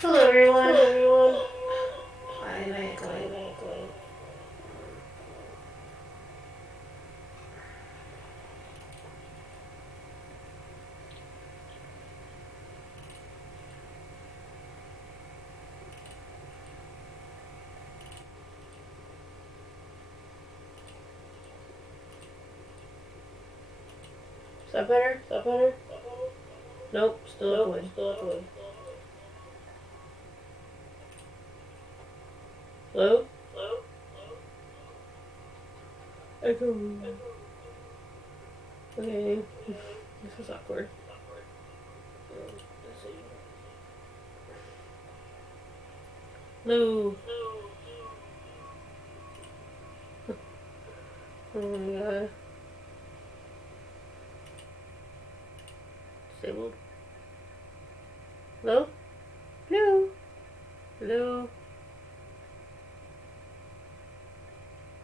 Hello everyone. Is that better? Nope, still echoing. Hello? Echo. Okay. This is awkward. Hello. Oh my god. Disabled. Hello? Hello? Hello?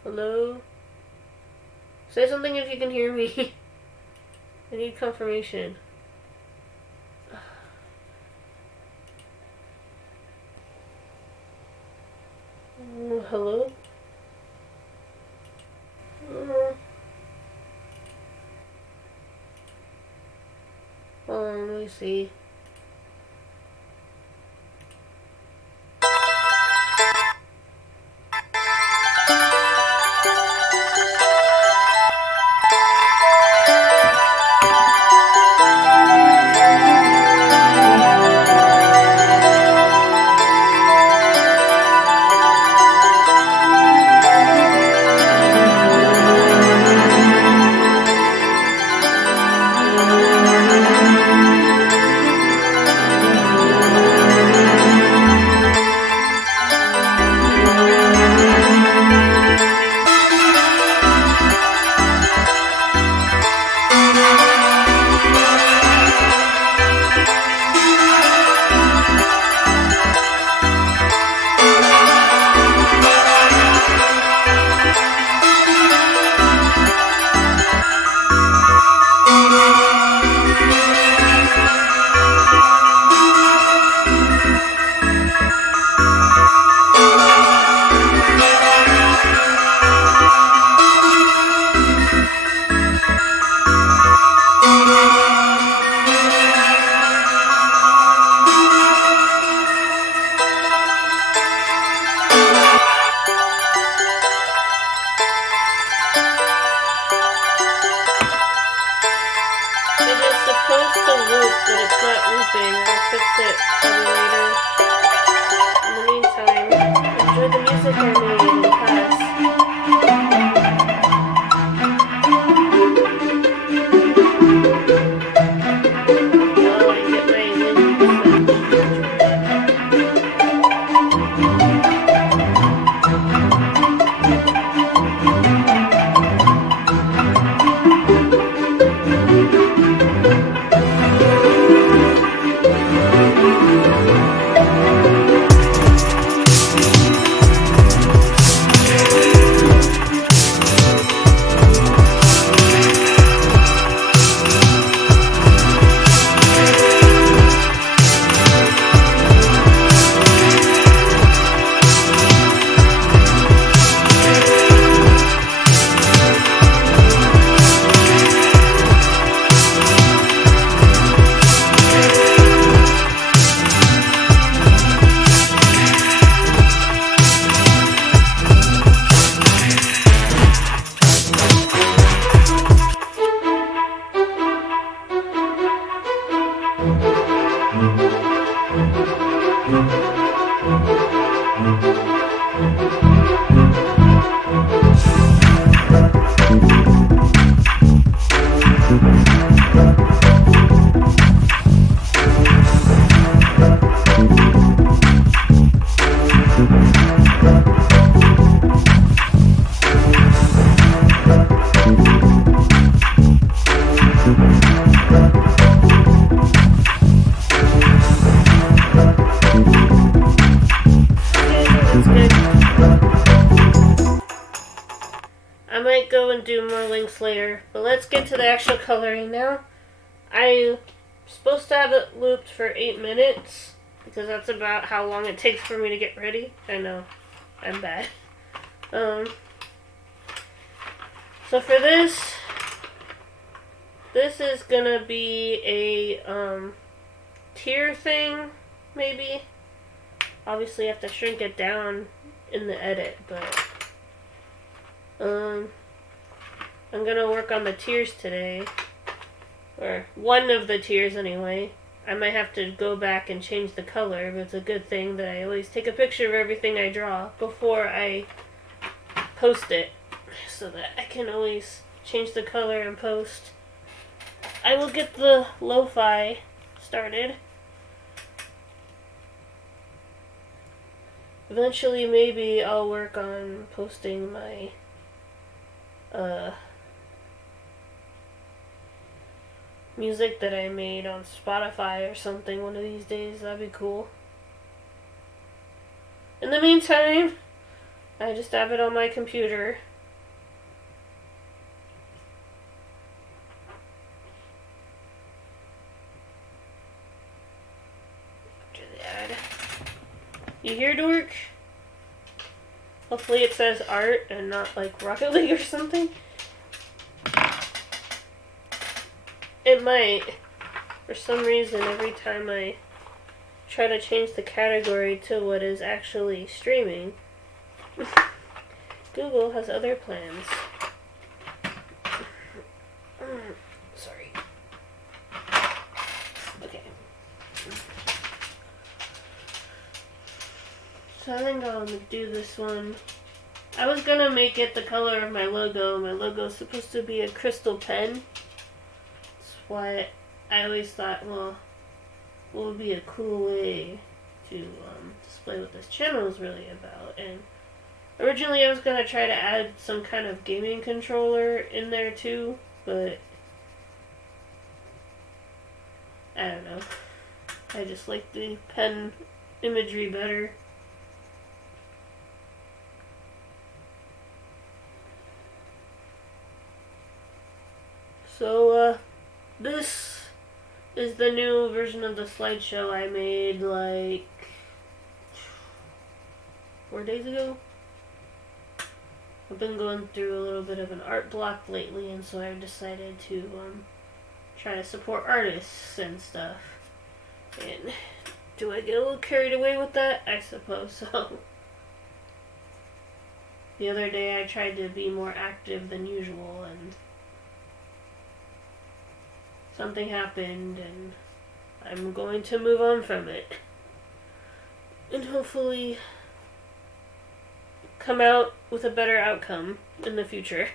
Hello? Say something if you can hear me. I need confirmation. Hello? Hold on, let me see. might go and do more links later, but let's get to the actual coloring now. I'm supposed to have it looped for 8 minutes, because that's about how long it takes for me to get ready. I know, I'm bad. So for this is gonna be a tier thing, maybe. Obviously, I have to shrink it down in the edit, but I'm gonna work on the tiers today, or one of the tiers anyway. I might have to go back and change the color, but it's a good thing that I always take a picture of everything I draw before I post it, so that I can always change the color and post. I will get the lo-fi started. Eventually, maybe I'll work on posting my music that I made on Spotify or something one of these days. That'd be cool. In the meantime, I just have it on my computer. You hear, Dork? Hopefully it says art and not like Rocket League or something. It might. For some reason, every time I try to change the category to what is actually streaming, Google has other plans. Sorry. Okay. So I think I'll do this one. I was gonna make it the color of my logo. My logo is supposed to be a crystal pen. That's why I always thought, well, what would be a cool way to display what this channel is really about. And originally I was gonna try to add some kind of gaming controller in there too, but I don't know. I just like the pen imagery better. So, this is the new version of the slideshow I made like 4 days ago. I've been going through a little bit of an art block lately, and so I decided to try to support artists and stuff. And do I get a little carried away with that? I suppose so. The other day I tried to be more active than usual, and something happened, and I'm going to move on from it. And hopefully come out with a better outcome in the future.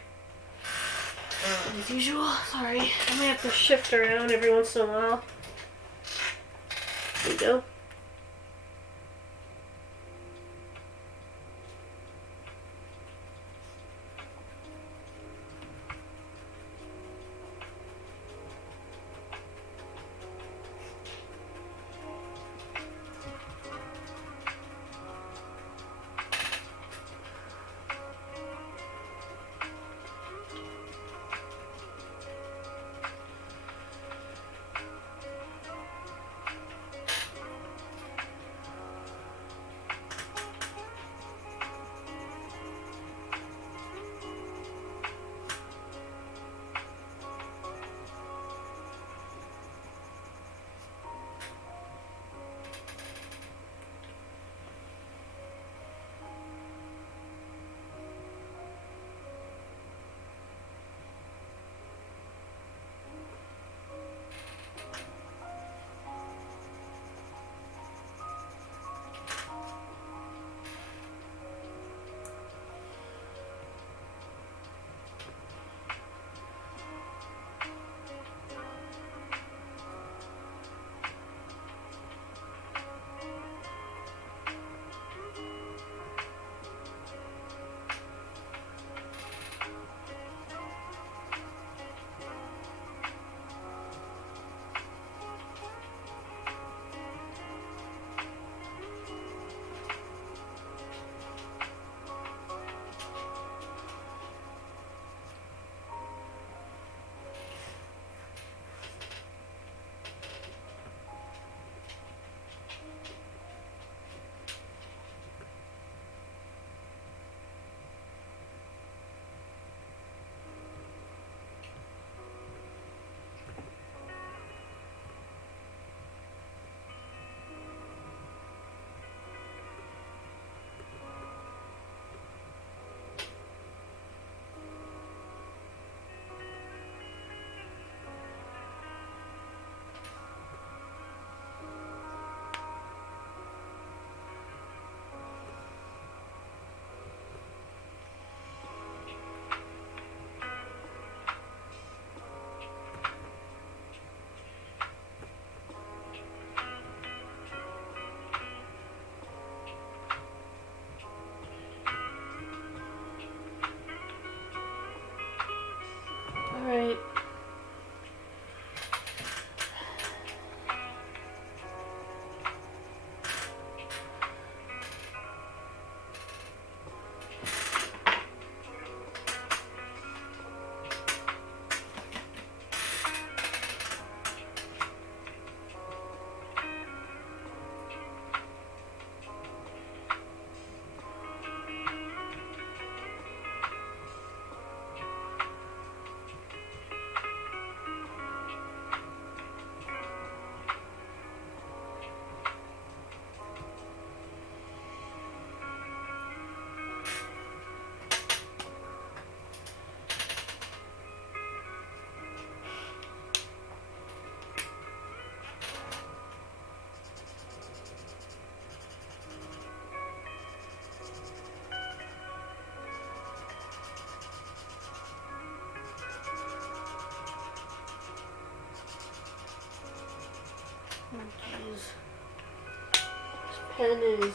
As usual, sorry. I may have to shift around every once in a while. There we go. Right. Jeez. This pen is...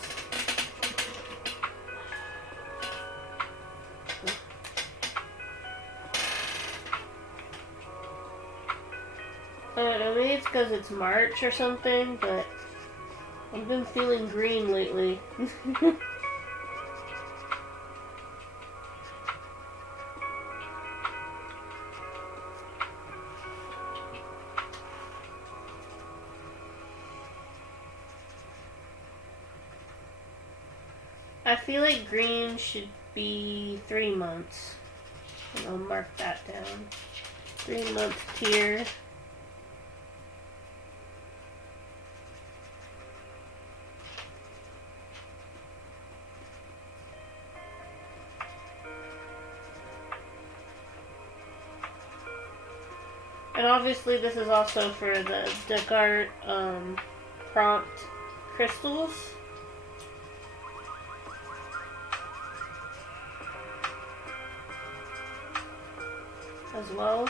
I don't know, maybe it's because it's March or something, but I've been feeling green lately. I feel like green should be 3 months. And I'll mark that down. 3-month tier. And obviously this is also for the Descartes prompt crystals. As well.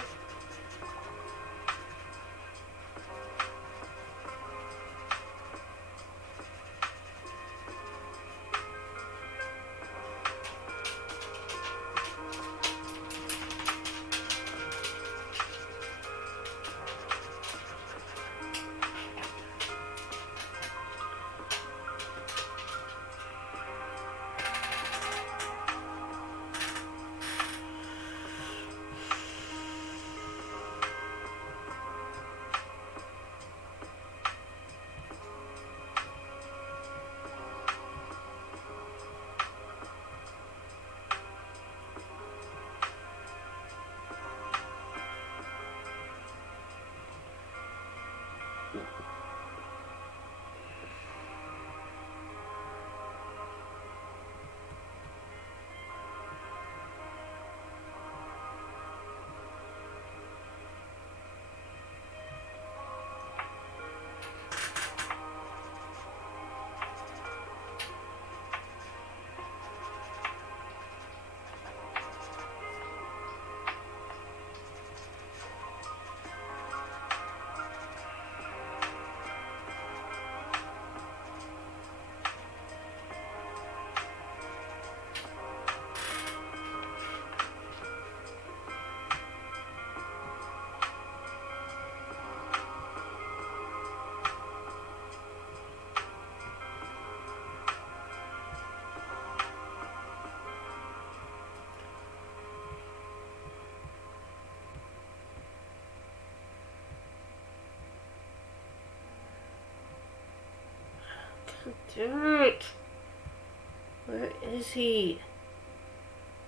Dude, where is he?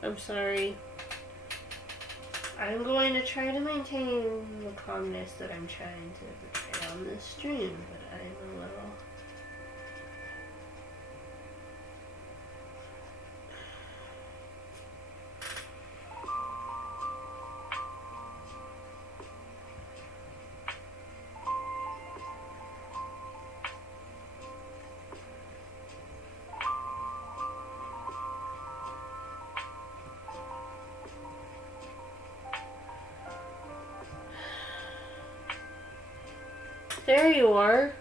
I'm sorry. I'm going to try to maintain the calmness that I'm trying to portray on this stream, but I'm a little... There you are.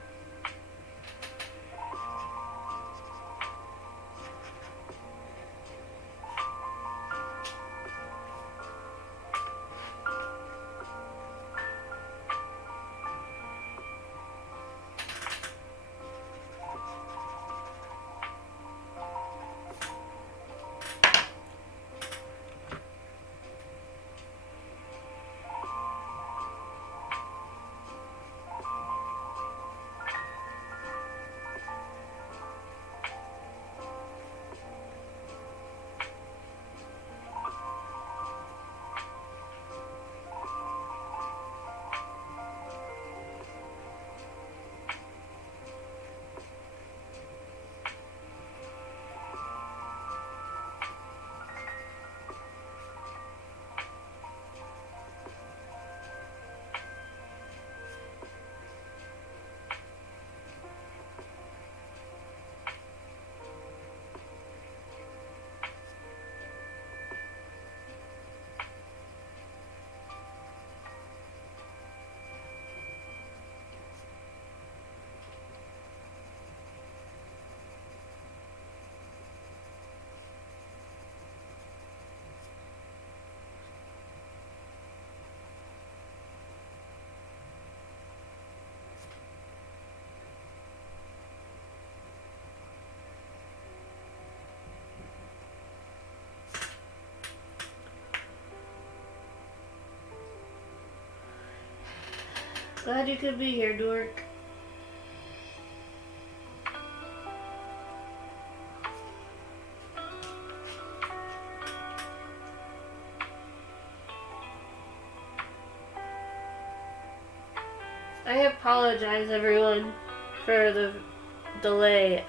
Glad you could be here, Dork. I apologize, everyone, for the delay.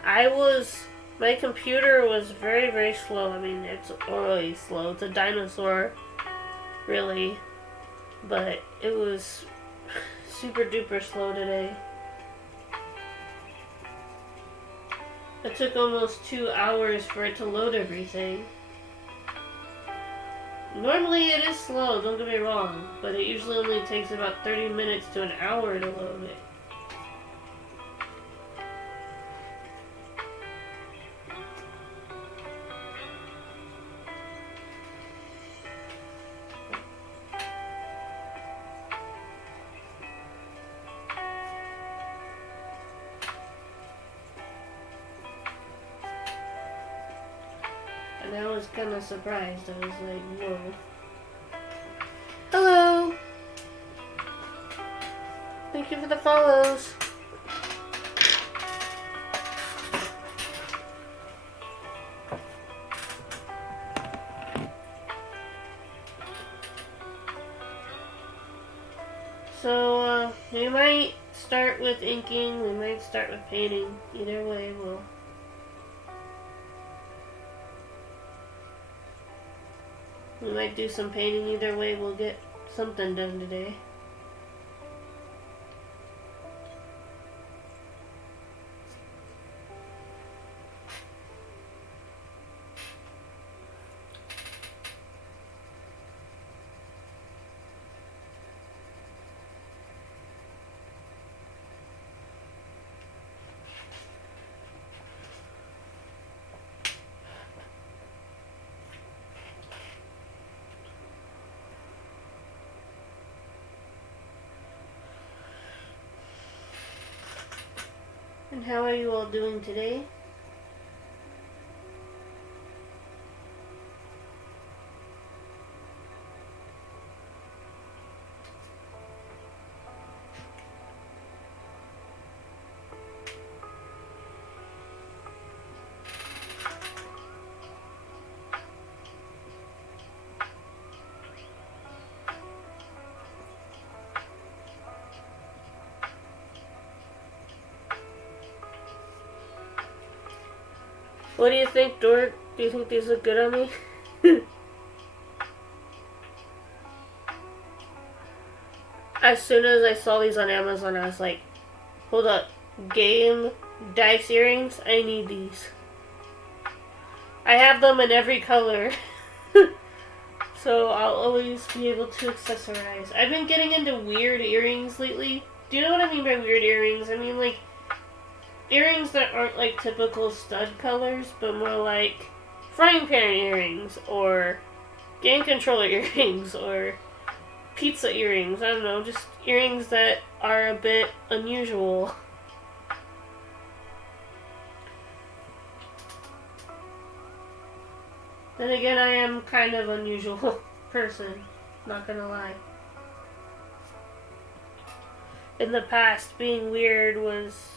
My computer was very, very slow. I mean, it's always slow. It's a dinosaur, really. But it was super duper slow today. It took almost 2 hours for it to load everything. Normally it is slow, don't get me wrong, but it usually only takes about 30 minutes to an hour to load it. And I was kind of surprised. I was like, whoa. Hello! Thank you for the follows. So, we might start with inking, we might start with painting. Either way, we might do some painting. Either way, we'll get something done today. And how are you all doing today? What do you think, Dork? Do you think these look good on me? As soon as I saw these on Amazon, I was like, hold up, game dice earrings? I need these. I have them in every color. So I'll always be able to accessorize. I've been getting into weird earrings lately. Do you know what I mean by weird earrings? I mean, like, earrings that aren't like typical stud colors, but more like frying pan earrings, or game controller earrings, or pizza earrings. I don't know, just earrings that are a bit unusual. Then again, I am kind of unusual person, not gonna lie. In the past, being weird was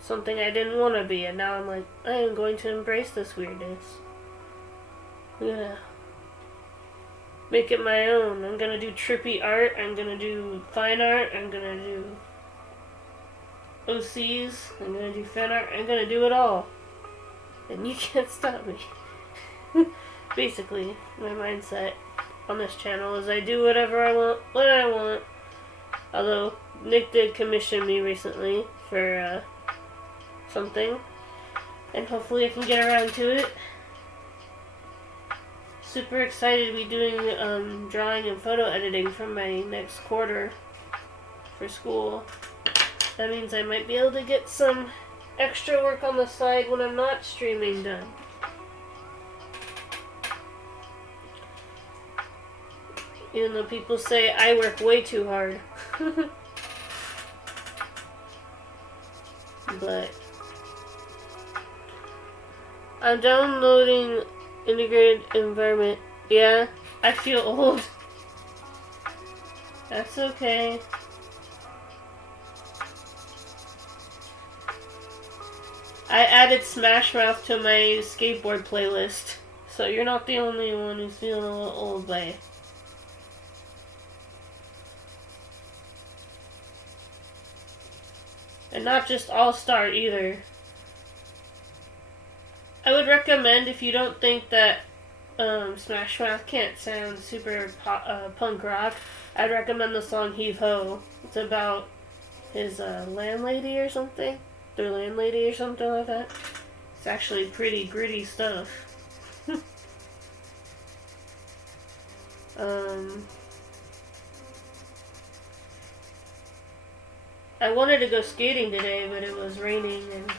something I didn't want to be, and now I'm like, I am going to embrace this weirdness. Yeah. Make it my own. I'm gonna do trippy art, I'm gonna do fine art, I'm gonna do OCs, I'm gonna do fan art, I'm gonna do it all. And you can't stop me. Basically, my mindset on this channel is I do whatever I want, when I want. Although, Nick did commission me recently for, something, and hopefully I can get around to it. Super excited to be doing drawing and photo editing for my next quarter for school. That means I might be able to get some extra work on the side when I'm not streaming done. Even though people say I work way too hard. But I'm downloading integrated environment. Yeah, I feel old. That's okay. I added Smash Mouth to my skateboard playlist, so you're not the only one who's feeling a little old by it. And not just All-Star either. I would recommend, if you don't think that Smash Mouth can't sound super punk rock, I'd recommend the song Heave Ho. It's about his landlady or something. Their landlady or something like that. It's actually pretty gritty stuff. I wanted to go skating today, but it was raining, and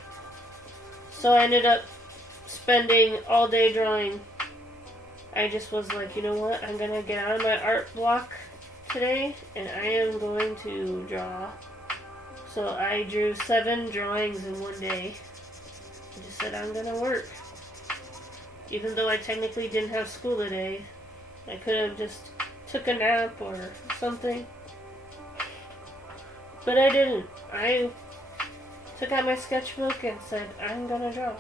so I ended up spending all day drawing. I just was like, you know what, I'm gonna get out of my art block today, and I am going to draw. So I drew 7 drawings in one day. I just said I'm gonna work. Even though I technically didn't have school today. I could have just took a nap or something. But I didn't. I took out my sketchbook and said, I'm gonna draw.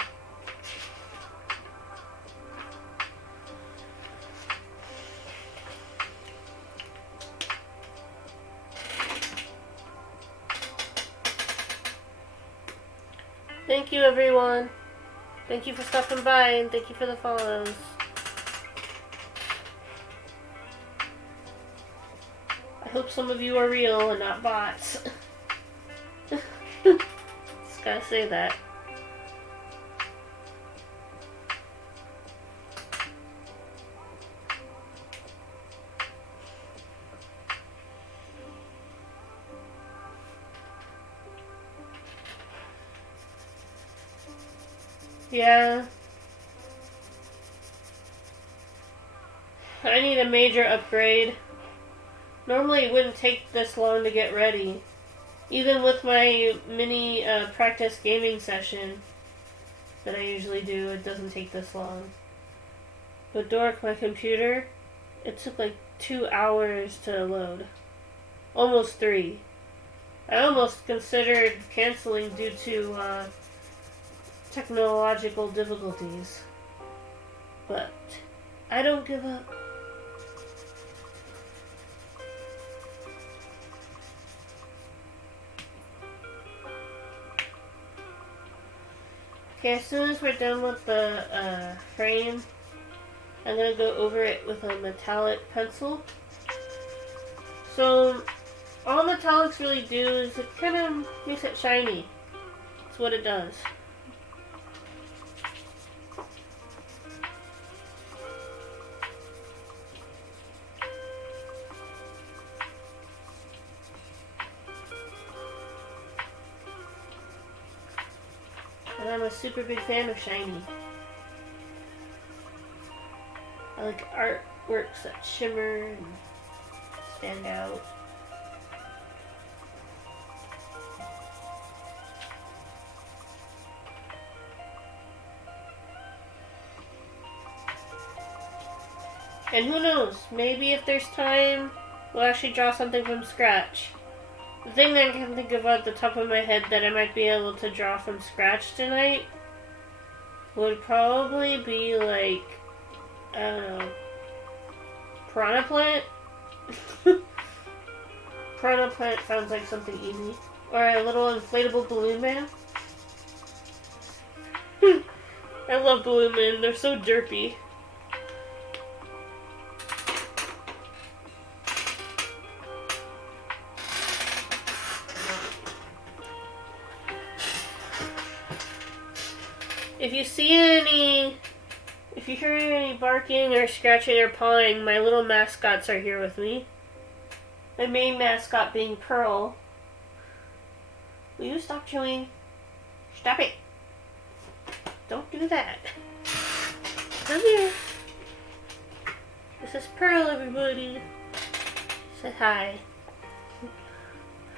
Thank you, everyone. Thank you for stopping by, and thank you for the follows. I hope some of you are real and not bots. Just gotta say that. Yeah. I need a major upgrade. Normally it wouldn't take this long to get ready. Even with my mini practice gaming session that I usually do, it doesn't take this long. But Dork, my computer, it took like 2 hours to load. Almost 3. I almost considered canceling due to technological difficulties. But I don't give up. Okay, as soon as we're done with the frame, I'm going to go over it with a metallic pencil. So, all metallics really do is it kind of makes it shiny. That's what it does. And I'm a super big fan of shiny. I like artworks that shimmer and stand out. And who knows, maybe if there's time, we'll actually draw something from scratch. The thing that I can think of at the top of my head that I might be able to draw from scratch tonight would probably be like, I don't know, Piranha Plant? Piranha Plant sounds like something easy. Or a little inflatable balloon man. I love balloon men, they're so derpy. If you hear any barking or scratching or pawing, my little mascots are here with me. My main mascot being Pearl. Will you stop chewing? Stop it. Don't do that. Come here. This is Pearl, everybody. Say hi.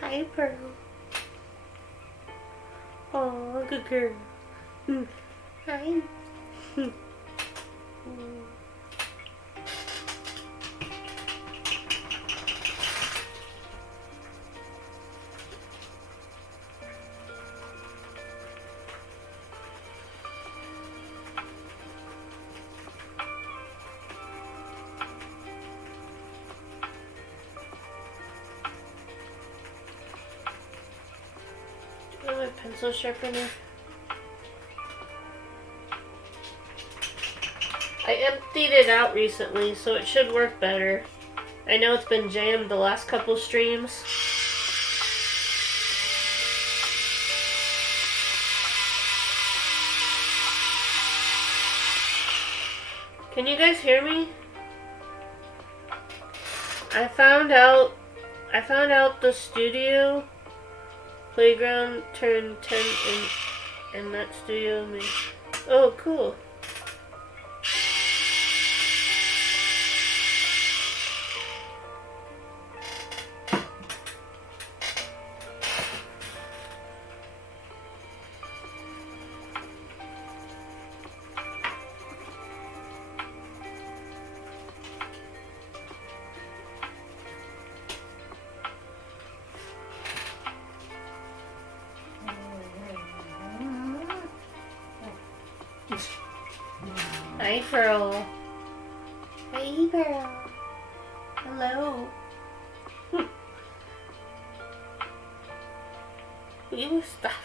Hi, Pearl. Oh, good girl. Hi. pencil sharpener. I emptied it out recently, so it should work better. I know it's been jammed the last couple streams. Can you guys hear me? I found out the studio playground turned 10 in that studio. Oh, cool. Hi, Pearl. Hey, Pearl. Hello. You stopped.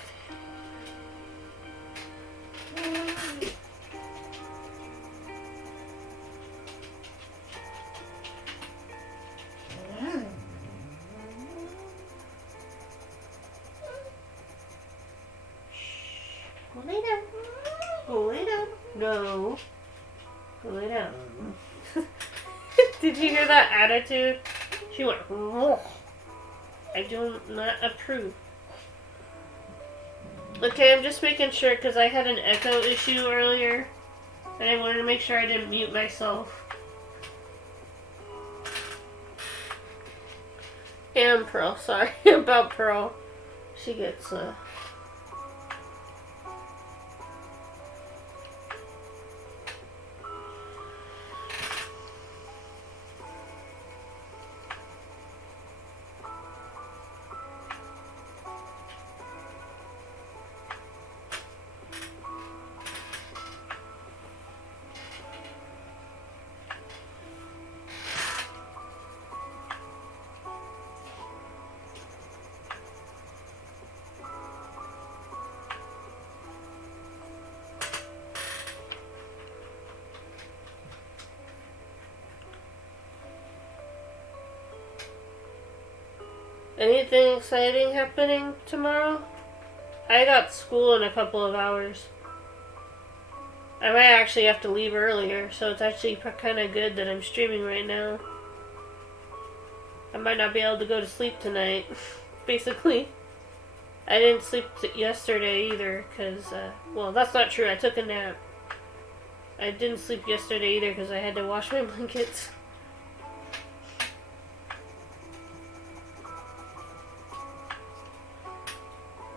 Go lay down. Go lay down. No. Go lay down. Did you hear that attitude? She went, whoa. I do not approve. Okay, I'm just making sure because I had an echo issue earlier. And I wanted to make sure I didn't mute myself. And Pearl, sorry about Pearl. She gets, anything exciting happening tomorrow? I got school in a couple of hours. I might actually have to leave earlier, so it's actually kind of good that I'm streaming right now. I might not be able to go to sleep tonight, basically. I didn't sleep yesterday either, because, well, that's not true. I took a nap. I didn't sleep yesterday either, because I had to wash my blankets.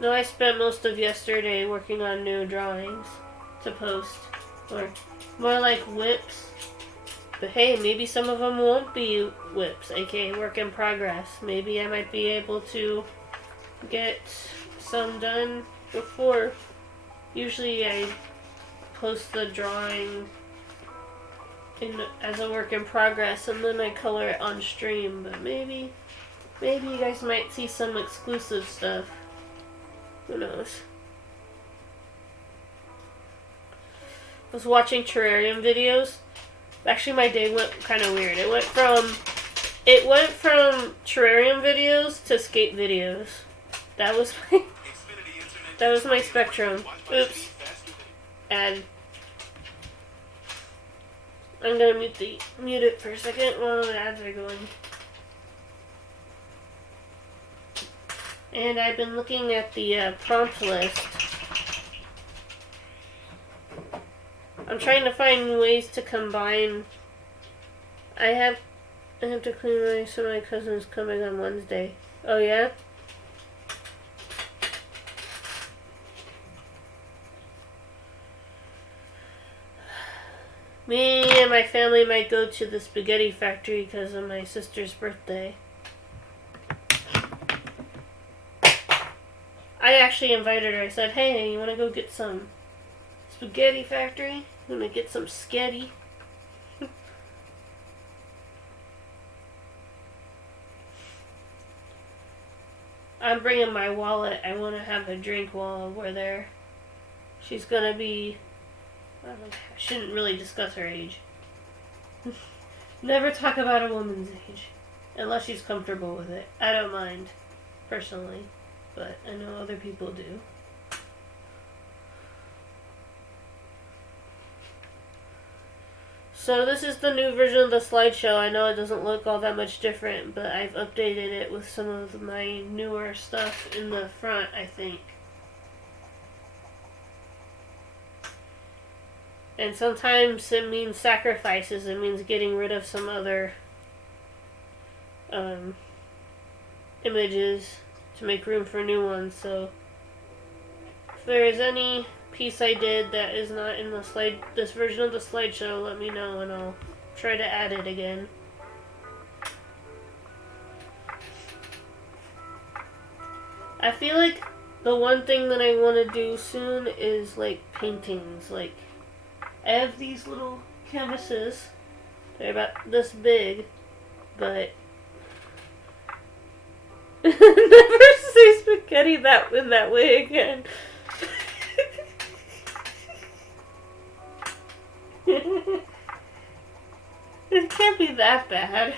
No, I spent most of yesterday working on new drawings to post. Or more like whips. But hey, maybe some of them won't be whips, aka work in progress. Maybe I might be able to get some done before. Usually I post the drawing as a work in progress and then I color it on stream. But maybe you guys might see some exclusive stuff. Who knows? I was watching terrarium videos. Actually, my day went kind of weird. It went from terrarium videos to skate videos. That was my spectrum. Oops. And I'm gonna mute it for a second while the ads are going. And I've been looking at the prompt list. I'm trying to find ways to combine. I have to clean some of my cousins coming on Wednesday. Oh yeah? Me and my family might go to the spaghetti factory because of my sister's birthday. I actually invited her. I said, hey, you want to go get some spaghetti factory? You want to get some sketty? I'm bringing my wallet. I want to have a drink while we're there. She's gonna be... I shouldn't really discuss her age. Never talk about a woman's age. Unless she's comfortable with it. I don't mind, personally. But I know other people do. So this is the new version of the slideshow. I know it doesn't look all that much different, but I've updated it with some of my newer stuff in the front, I think. And sometimes it means sacrifices. It means getting rid of some other images to make room for new ones. So if there is any piece I did that is not in this version of the slideshow, let me know and I'll try to add it again. I feel like the one thing that I want to do soon is like paintings. Like, I have these little canvases. They're about this big, but never say spaghetti in that way again. It can't be that bad.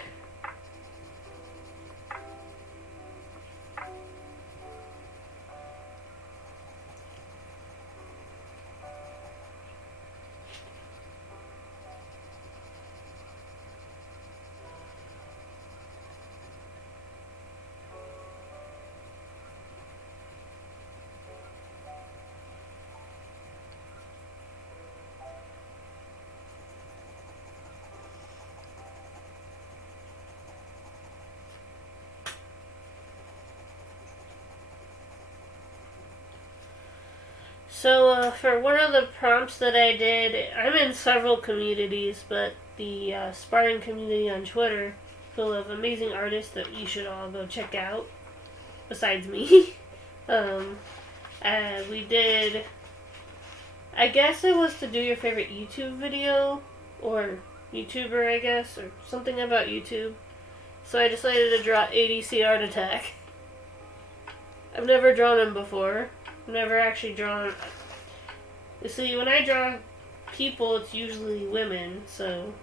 So, for one of the prompts that I did, I'm in several communities, but the Spartan community on Twitter, full of amazing artists that you should all go check out, besides me. We did, I guess it was to do your favorite YouTube video, or YouTuber, I guess, or something about YouTube. So I decided to draw ADC Art Attack. I've never drawn him before. Never actually drawn. You see, when I draw people, it's usually women, so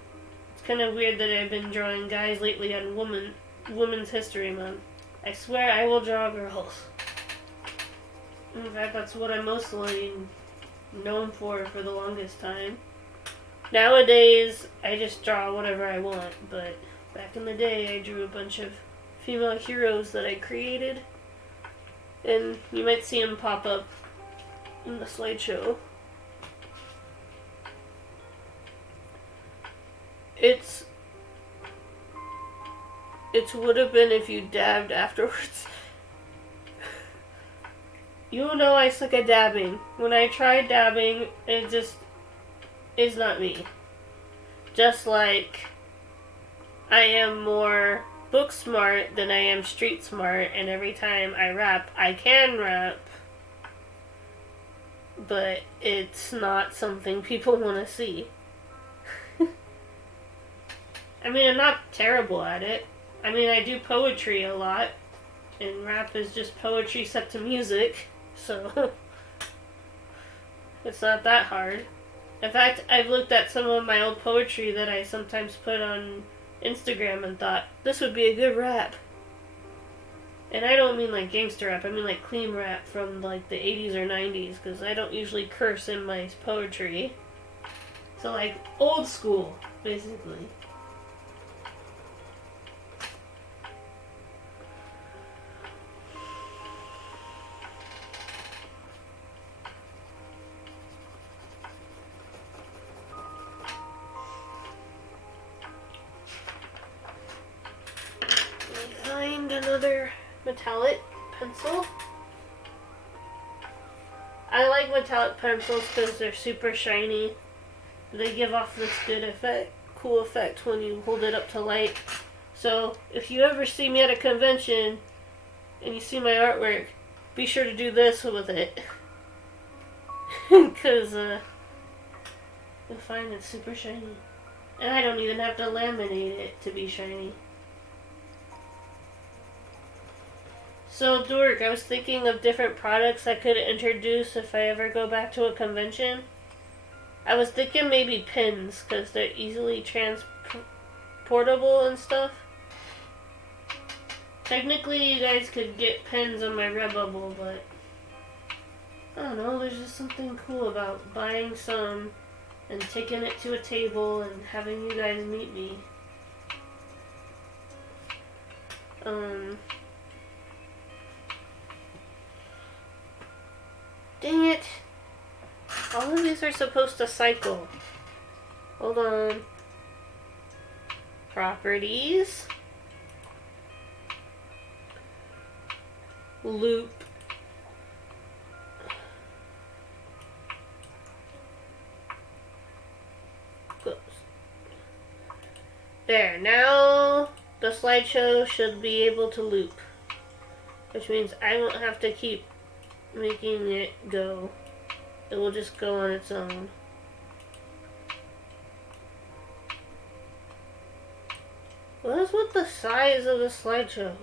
it's kind of weird that I've been drawing guys lately on Women's History Month. I swear I will draw girls. In fact, that's what I'm mostly known for the longest time. Nowadays, I just draw whatever I want, but back in the day, I drew a bunch of female heroes that I created. And you might see them pop up in the slideshow. It's would have been if you dabbed afterwards. You know I suck at dabbing. When I try dabbing, it just is not me. Just like I am more book smart than I am street smart, and every time I rap, I can rap, but it's not something people want to see. I mean, I'm not terrible at it. I mean, I do poetry a lot, and rap is just poetry set to music, so it's not that hard. In fact, I've looked at some of my old poetry that I sometimes put on Instagram and thought, this would be a good rap. And I don't mean like gangster rap, I mean like clean rap from like the 80s or 90s, because I don't usually curse in my poetry. So like old school, basically. Another metallic pencil. I like metallic pencils because they're super shiny. They give off this good effect, cool effect when you hold it up to light. So if you ever see me at a convention and you see my artwork, be sure to do this with it. Because you'll find it's super shiny. And I don't even have to laminate it to be shiny. So, Dork, I was thinking of different products I could introduce if I ever go back to a convention. I was thinking maybe pins, because they're easily transportable and stuff. Technically, you guys could get pins on my Redbubble, but I don't know, there's just something cool about buying some and taking it to a table and having you guys meet me. Dang it. All of these are supposed to cycle. Hold on. Properties. Loop. Close. There, now the slideshow should be able to loop. Which means I won't have to keep making it go. It will just go on its own. What is with the size of the slideshow?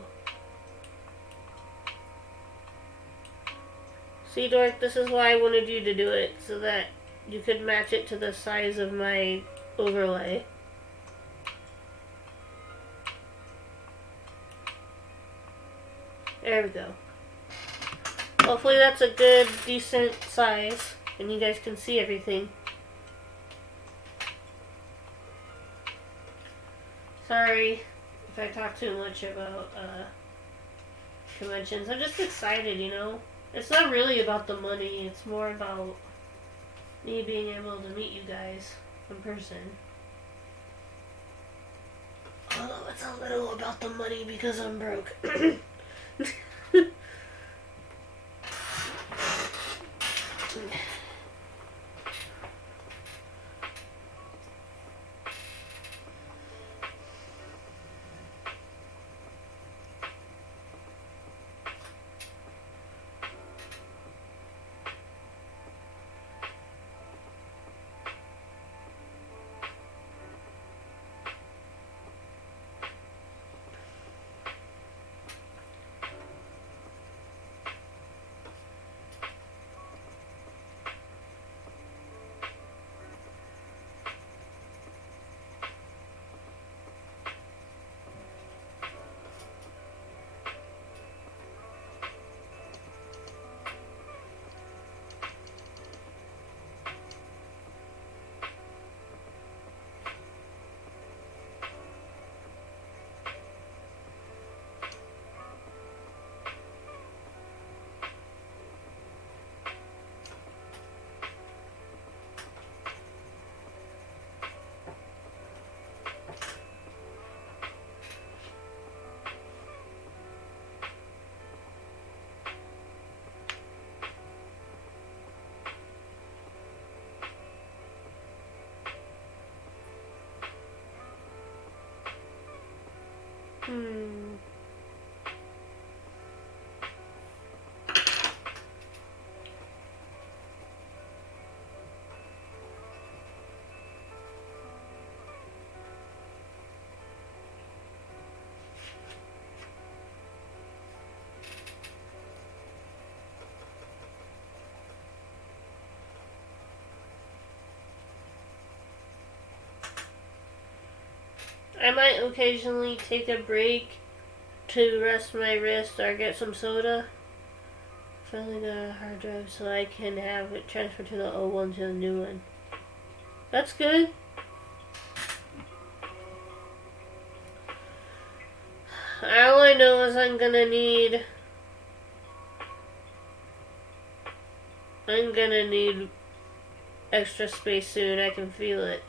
See, Dork, this is why I wanted you to do it, so that you could match it to the size of my overlay. There we go. Hopefully that's a good, decent size, and you guys can see everything. Sorry if I talk too much about conventions. I'm just excited, you know? It's not really about the money, it's more about me being able to meet you guys in person. Although it's a little about the money because I'm broke. I might occasionally take a break to rest my wrist or get some soda. Filling a hard drive so I can have it transferred to the old one to the new one. That's good. All I know is I'm gonna need extra space soon. I can feel it.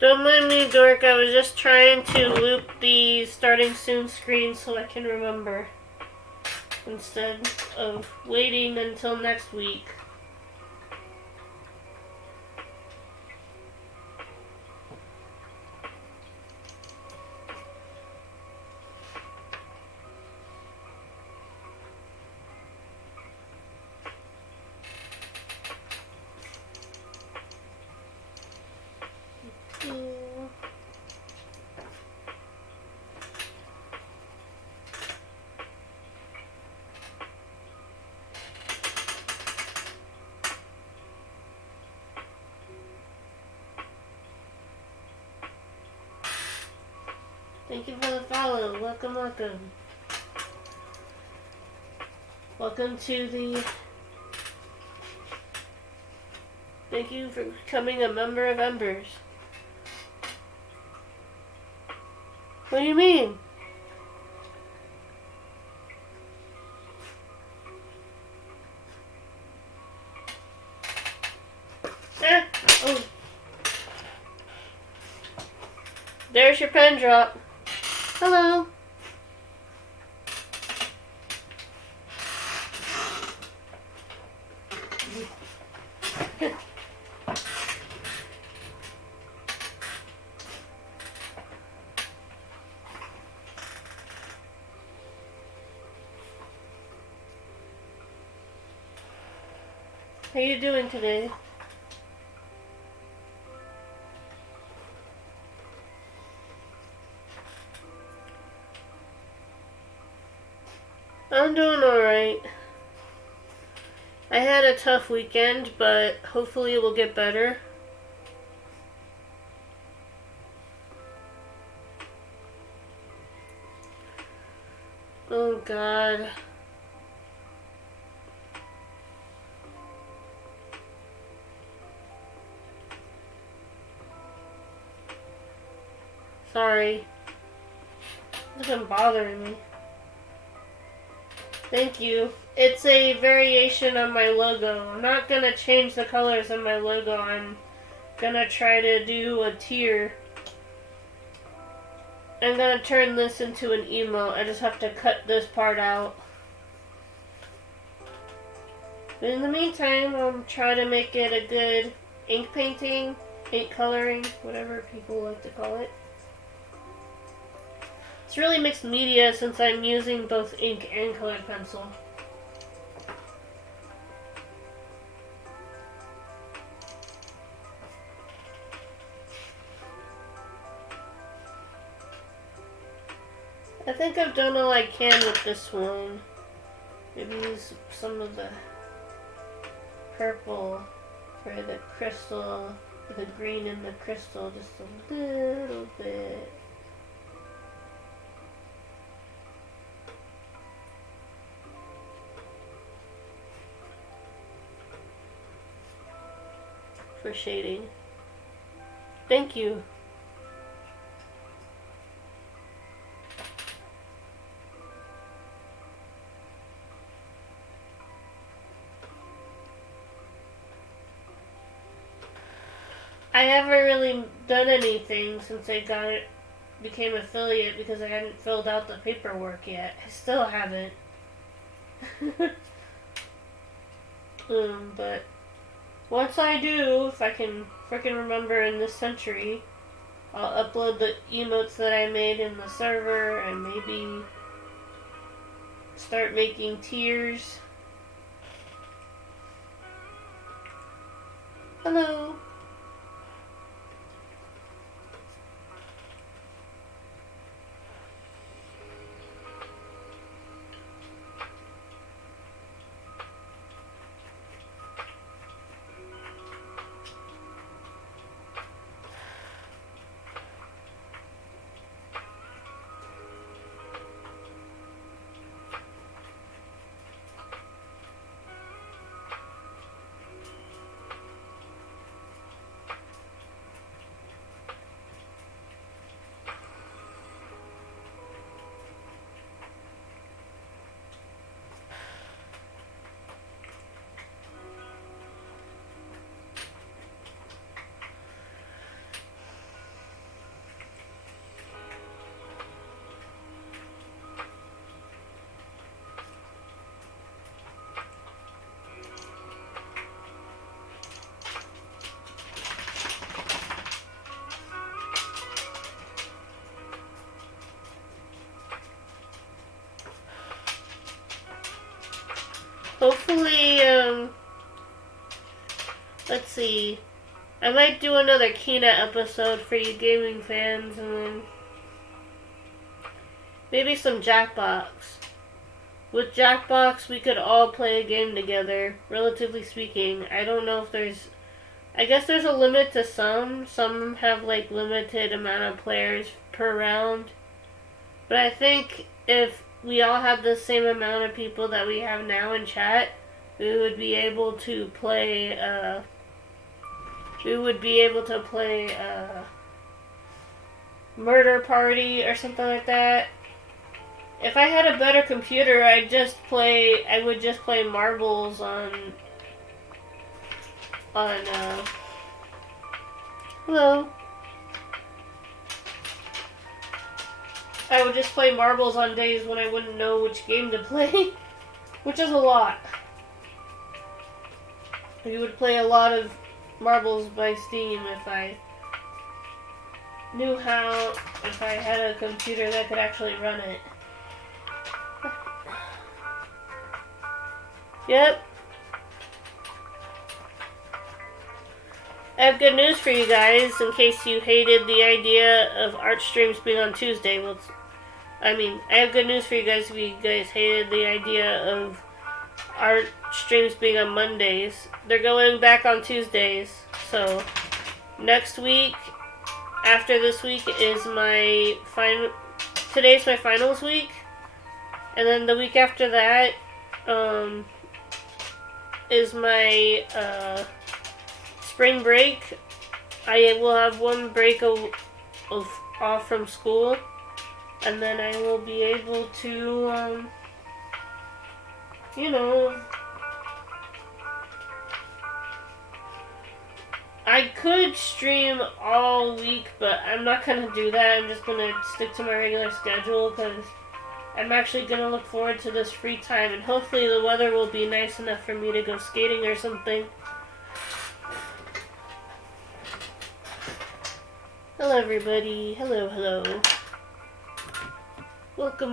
Don't mind me, Dork. I was just trying to loop the starting soon screen so I can remember instead of waiting until next week. Thank you for the follow. Welcome, welcome. Welcome to the... Thank you for becoming a member of Embers. What do you mean? Ah! Oh. There's your pen drop. Hello. How you doing today? I'm doing alright. I had a tough weekend, but hopefully it will get better. Oh God. Sorry. It's been bothering me. Thank you. It's a variation on my logo. I'm not gonna change the colors of my logo. I'm gonna try to do a tier. I'm gonna turn this into an emote. I just have to cut this part out. But in the meantime, I'll try to make it a good ink painting, ink coloring, whatever people like to call it. It's really mixed media since I'm using both ink and colored pencil. I think I've done all I can with this one. Maybe use some of the purple for the crystal, the green in the crystal, just a little bit. For shading. Thank you. I haven't really done anything since I became affiliate because I hadn't filled out the paperwork yet. I still haven't. But once I do, if I can frickin' remember in this century, I'll upload the emotes that I made in the server and maybe start making tiers. Hello. Hopefully, let's see. I might do another Kina episode for you gaming fans, and then maybe some Jackbox. With Jackbox, we could all play a game together, relatively speaking. I don't know if there's... I guess there's a limit to some. Some have, like, limited amount of players per round. But I think if we all had the same amount of people that we have now in chat, we would be able to play, Murder Party or something like that. If I had a better computer, I would just play marbles hello. I would just play marbles on days when I wouldn't know which game to play, which is a lot. You would play a lot of Marbles by Steam if I had a computer that could actually run it. Yep. I have good news for you guys in case you hated the idea of art streams being on Tuesday. I have good news for you guys if you guys hated the idea of art streams being on Mondays. They're going back on Tuesdays. So, next week, after this week, is today's my finals week. And then the week after that, is my, spring break. I will have one break off from school. And then I will be able to, I could stream all week, but I'm not going to do that. I'm just going to stick to my regular schedule because I'm actually going to look forward to this free time. And hopefully the weather will be nice enough for me to go skating or something. Hello everybody. Hello. Welcome.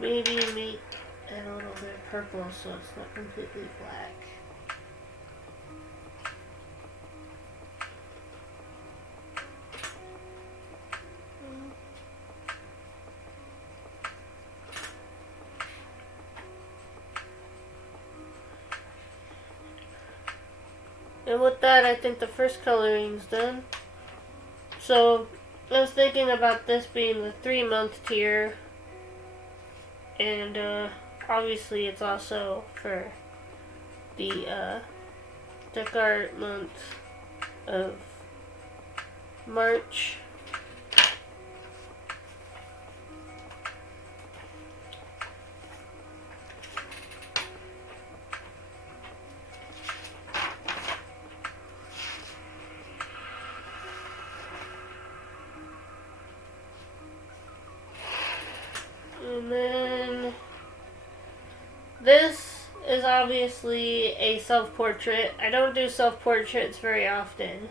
Maybe make it a little bit purple so it's not completely black. And with that, I think the first coloring's done. So, I was thinking about this being the 3-month tier. And, obviously it's also for the, Deck Art month of March. And then this is obviously a self-portrait. I don't do self-portraits very often,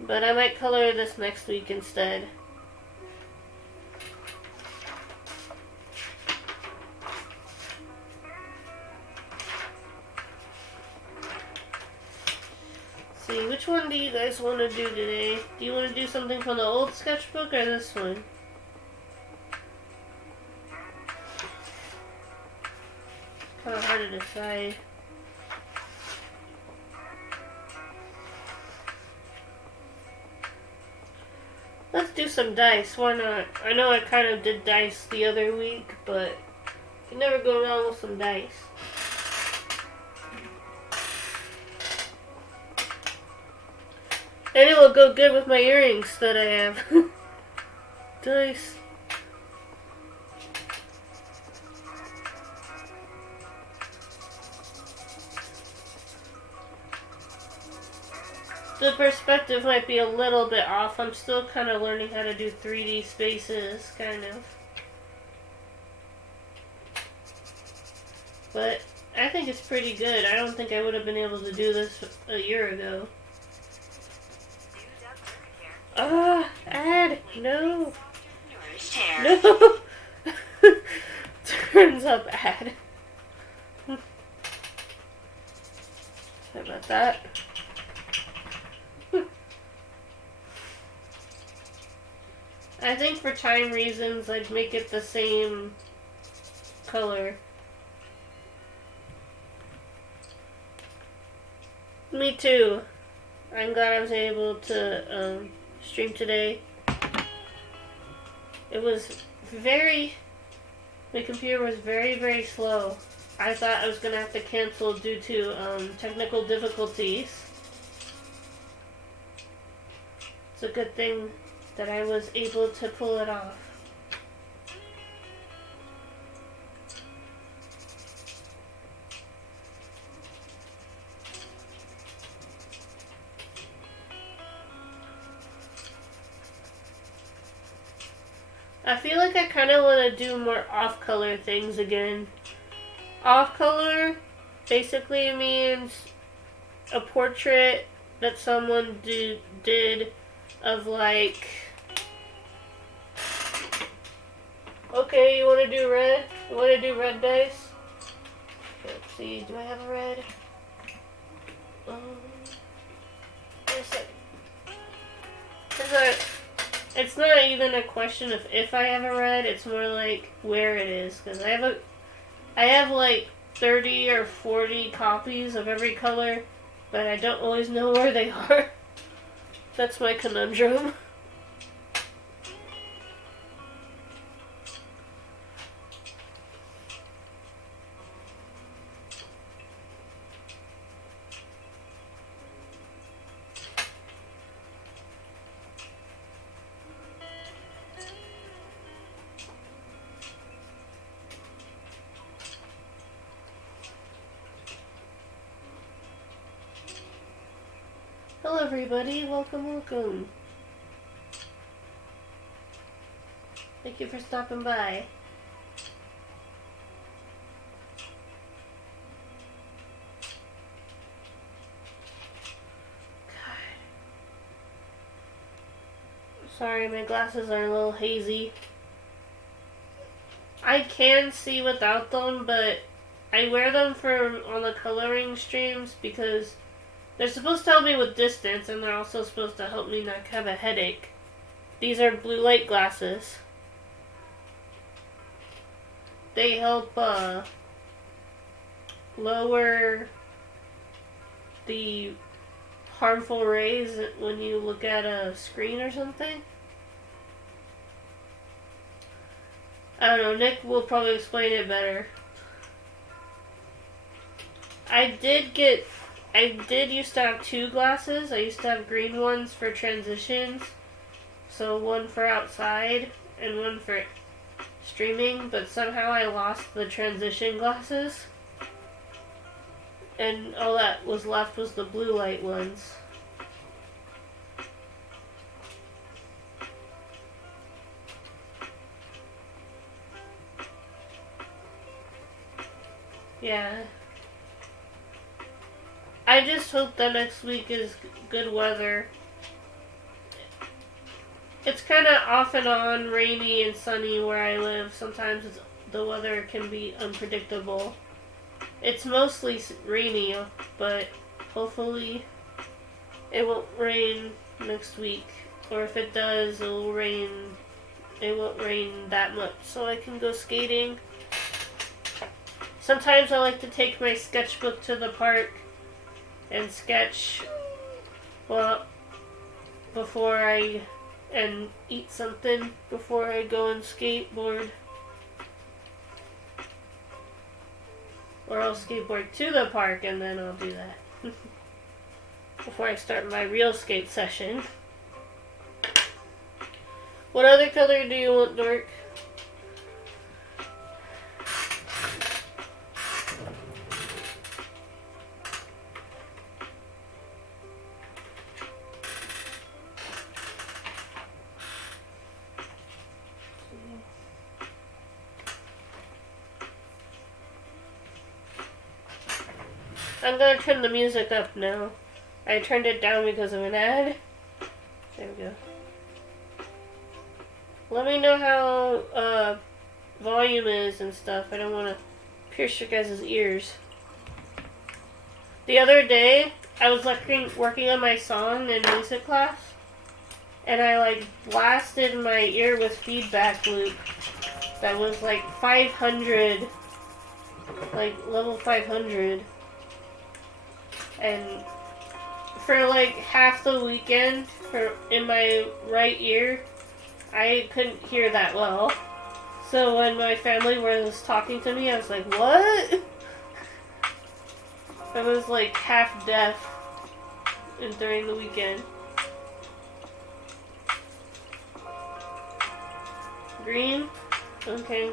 but I might color this next week instead. Let's see, which one do you guys want to do today? Do you want to do something from the old sketchbook or this one? Kind of hard to decide. Let's do some dice. Why not? I know I kind of did dice the other week, but you never go wrong with some dice. And it will go good with my earrings that I have. Dice. the perspective might be a little bit off. I'm still kind of learning how to do 3D spaces, kind of. But I think it's pretty good. I don't think I would have been able to do this a year ago. Ad! No! No! Turns up ad. Sorry about that. I think for time reasons, I'd make it the same color. Me too. I'm glad I was able to stream today. It was my computer was very, very slow. I thought I was going to have to cancel due to technical difficulties. It's a good thing that I was able to pull it off. I feel like I kind of want to do more off-color things again. Off-color basically means a portrait that someone did of like... Okay, you want to do red? You want to do red dice? Let's see, do I have a red? Wait a second. It's not even a question of if I have a red, it's more like where it is. Because I have like 30 or 40 copies of every color, but I don't always know where they are. That's my conundrum. Hello everybody, welcome. Thank you for stopping by. God. Sorry, my glasses are a little hazy. I can see without them, but I wear them on the coloring streams because they're supposed to help me with distance, and they're also supposed to help me not have a headache. These are blue light glasses. They help lower the harmful rays when you look at a screen or something. I don't know, Nick will probably explain it better. I did used to have two glasses. I used to have green ones for transitions. So one for outside and one for streaming. But somehow I lost the transition glasses. And all that was left was the blue light ones. Yeah. I just hope that next week is good weather. It's kind of off and on, rainy and sunny where I live. Sometimes the weather can be unpredictable. It's mostly rainy, but hopefully it won't rain next week. Or if it does, it won't rain that much so I can go skating. Sometimes I like to take my sketchbook to the park and sketch, well, and eat something before I go and skateboard. Or I'll skateboard to the park and then I'll do that. Before I start my real skate session. What other color do you want, Dork? I'm gonna turn the music up now. I turned it down because of an ad. There we go. Let me know how volume is and stuff. I don't want to pierce your guys' ears. The other day, I was working on my song in music class, and I like blasted my ear with feedback loop that was like 500, like level 500, and for like half the weekend, in my right ear, I couldn't hear that well. So when my family was talking to me, I was like, what? I was like half deaf during the weekend. Green? Okay.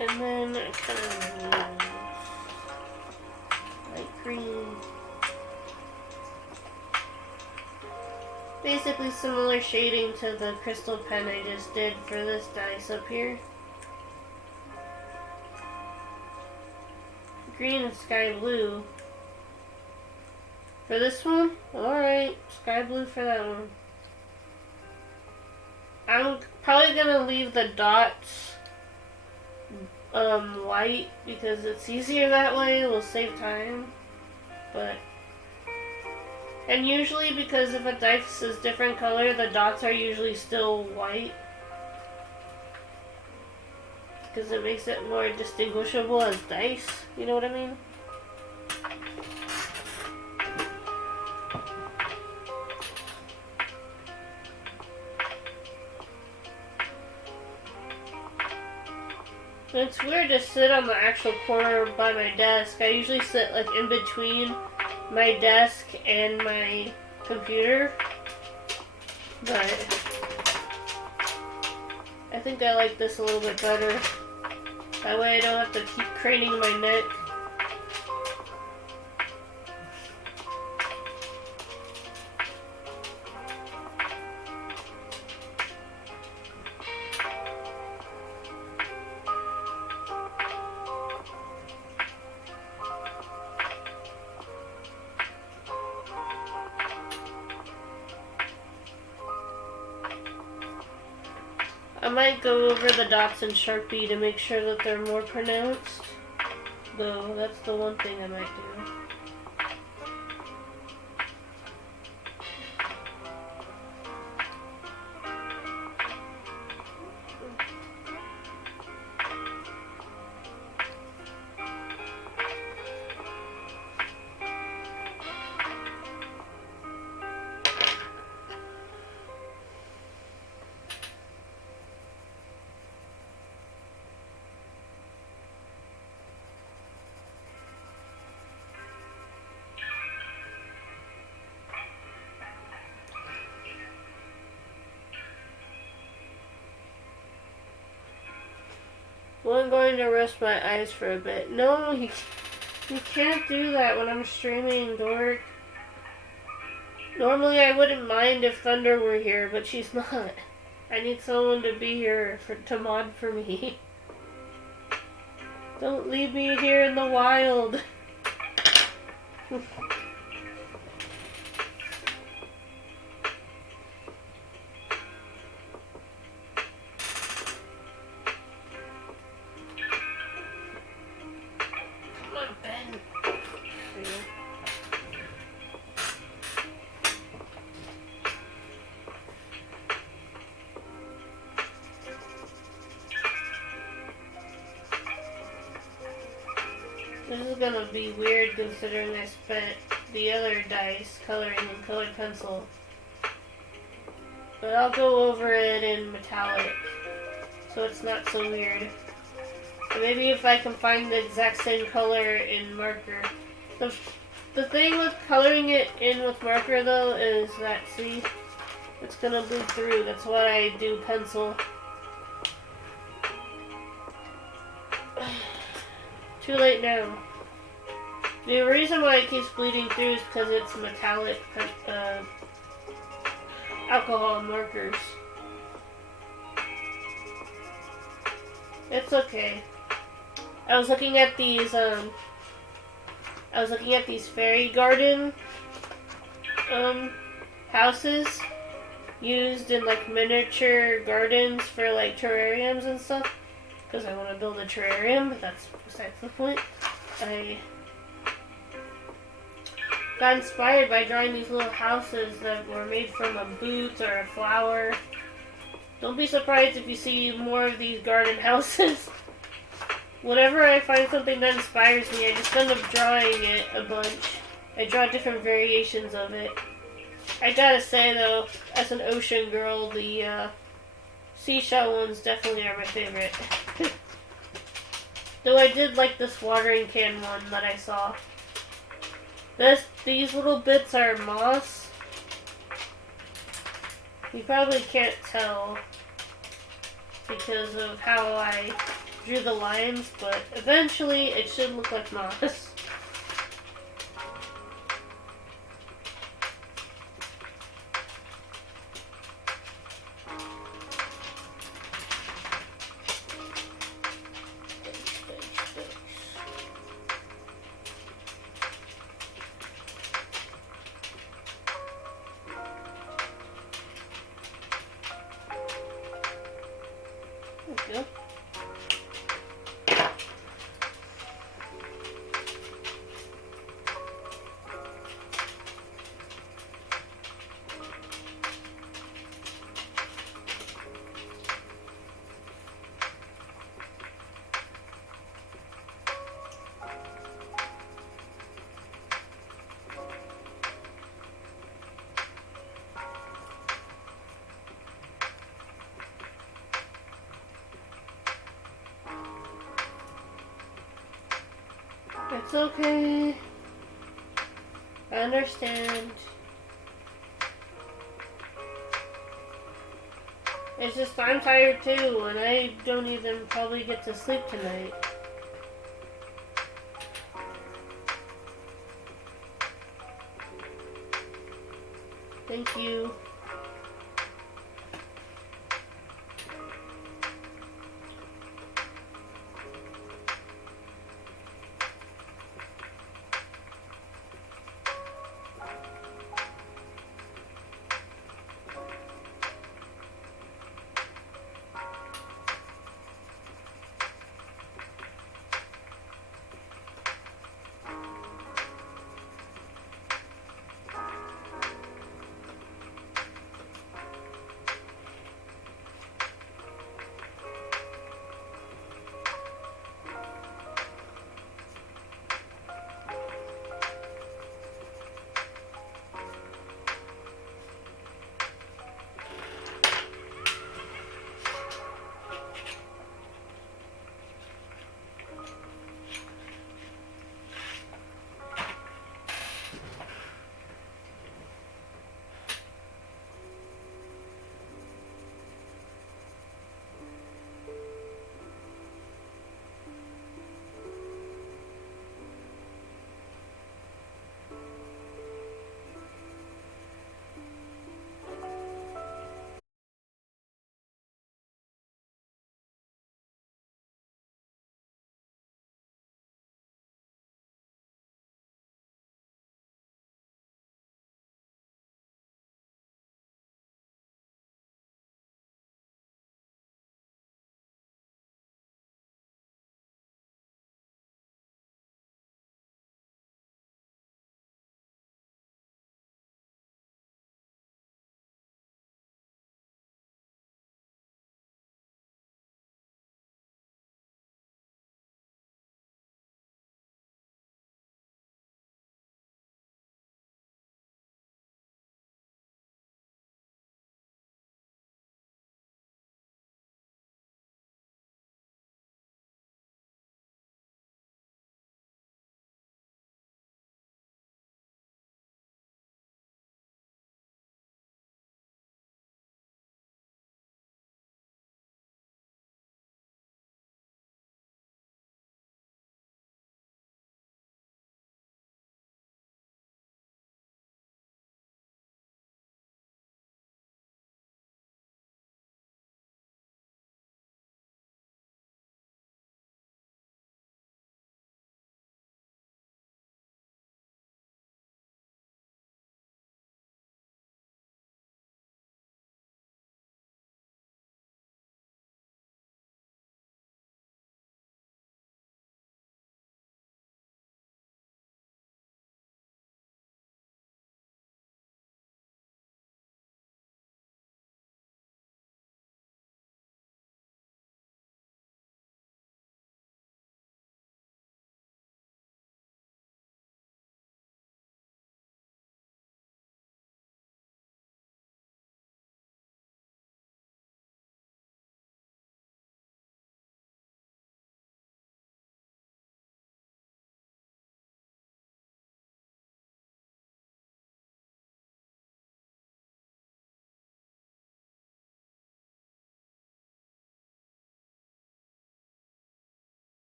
And then kind of light green. Basically similar shading to the crystal pen I just did for this dice up here. Green and sky blue. For this one? Alright, sky blue for that one. I'm probably gonna leave the dots white because it's easier that way. It will save time. And usually because if a dice is different color, the dots are usually still white. Because it makes it more distinguishable as dice. You know what I mean? It's weird to sit on the actual corner by my desk. I usually sit like in between my desk and my computer. But I think I like this a little bit better. That way I don't have to keep craning my neck. I might go over the dots in Sharpie to make sure that they're more pronounced. Though, that's the one thing I might do. Well, I'm going to rest my eyes for a bit. No, you can't do that when I'm streaming, dork. Normally I wouldn't mind if Thunder were here, but she's not. I need someone to be here to mod for me. Don't leave me here in the wild. gonna be weird considering I spent the other dice coloring in colored pencil. But I'll go over it in metallic, so it's not so weird. And maybe if I can find the exact same color in marker. The thing with coloring it in with marker though is that, see, it's gonna bleed through. That's why I do pencil. Too late now. The reason why it keeps bleeding through is because it's metallic alcohol markers. It's okay. I was looking at these fairy garden houses used in like miniature gardens for like terrariums and stuff. Because I want to build a terrarium, but that's besides the point. I got inspired by drawing these little houses that were made from a boot or a flower. Don't be surprised if you see more of these garden houses. Whenever I find something that inspires me, I just end up drawing it a bunch. I draw different variations of it. I gotta say though, as an ocean girl, the seashell ones definitely are my favorite. Though I did like this watering can one that I saw. These little bits are moss. You probably can't tell because of how I drew the lines, but eventually it should look like moss. There we go. It's okay. I understand. It's just I'm tired too, and I don't even probably get to sleep tonight. Thank you.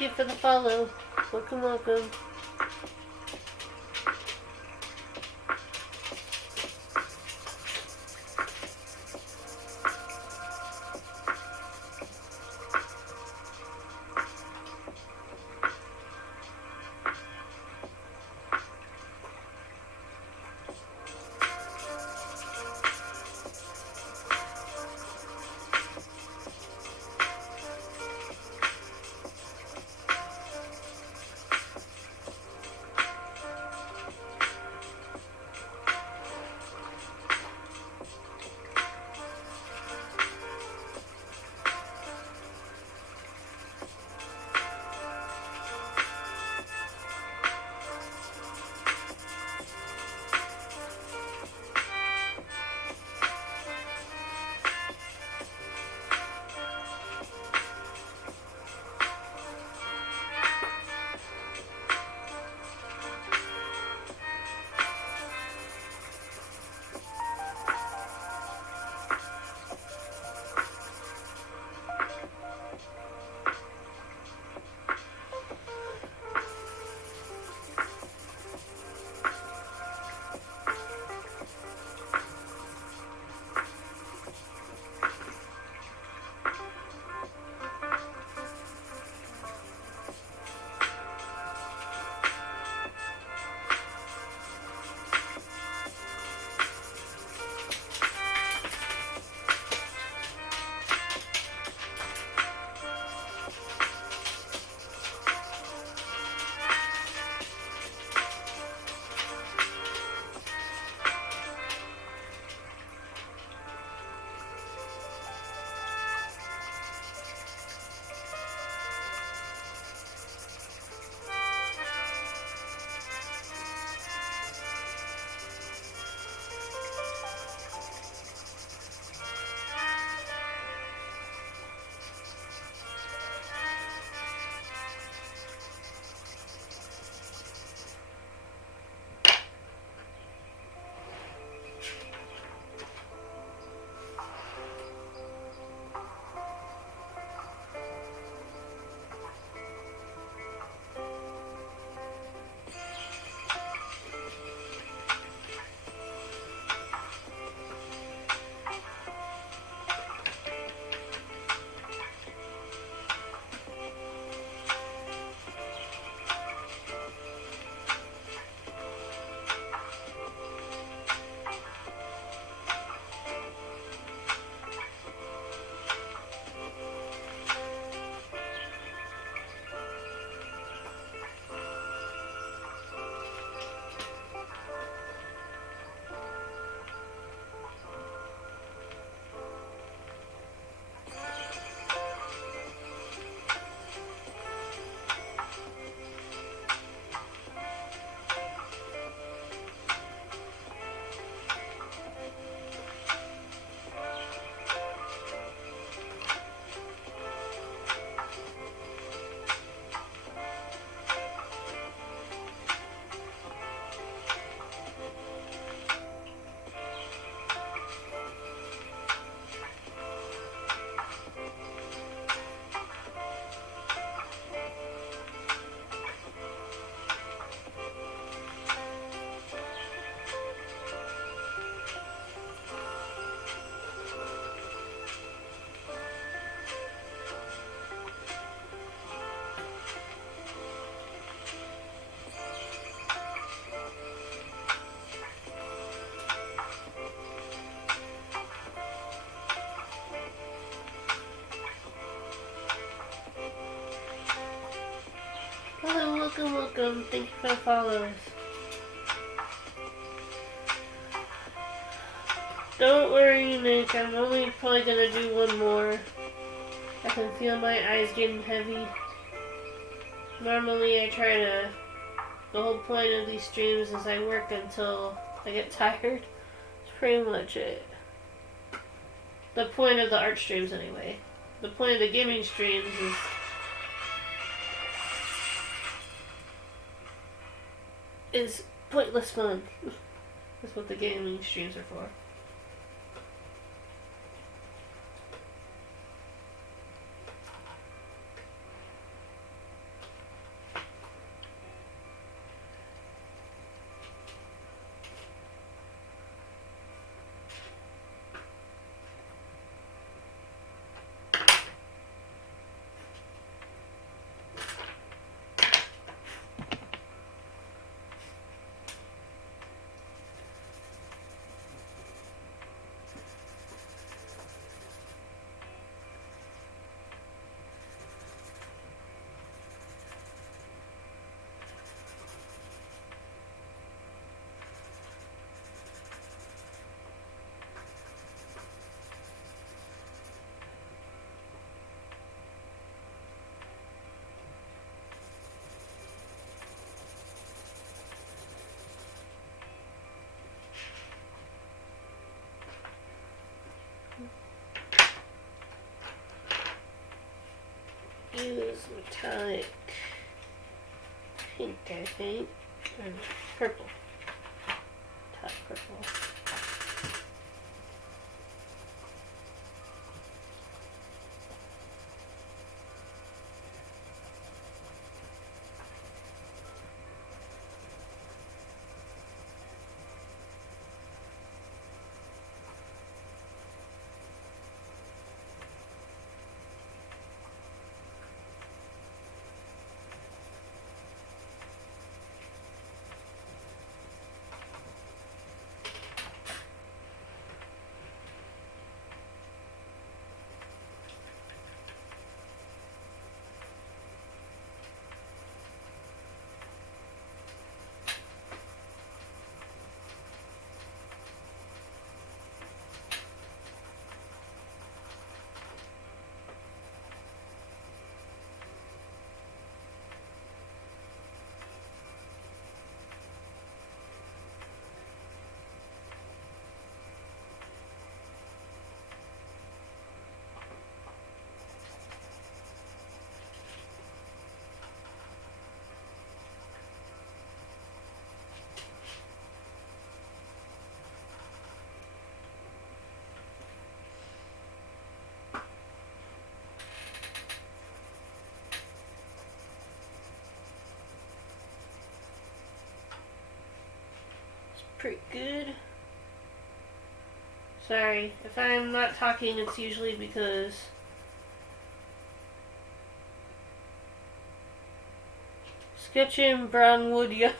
Thank you for the follow. Welcome, welcome. Hello, welcome, welcome. Thank you for the followers. Don't worry, Nick. I'm only probably gonna do one more. I can feel my eyes getting heavy. Normally, I try to. The whole point of these streams is I work until I get tired. That's pretty much it. The point of the art streams, anyway. The point of the gaming streams is pointless fun. That's what the gaming streams are for. use metallic pink, I think, or purple. Top purple. Pretty good. Sorry, if I'm not talking, it's usually because sketching brown wood, yeah.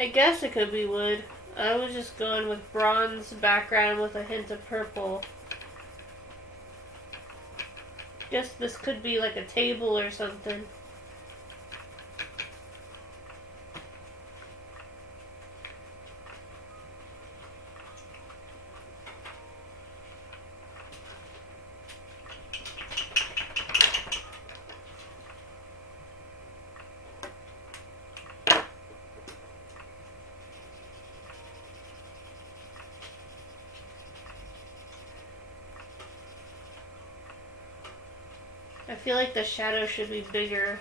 I guess it could be wood. I was just going with bronze background with a hint of purple. Guess this could be like a table or something. I feel like the shadow should be bigger.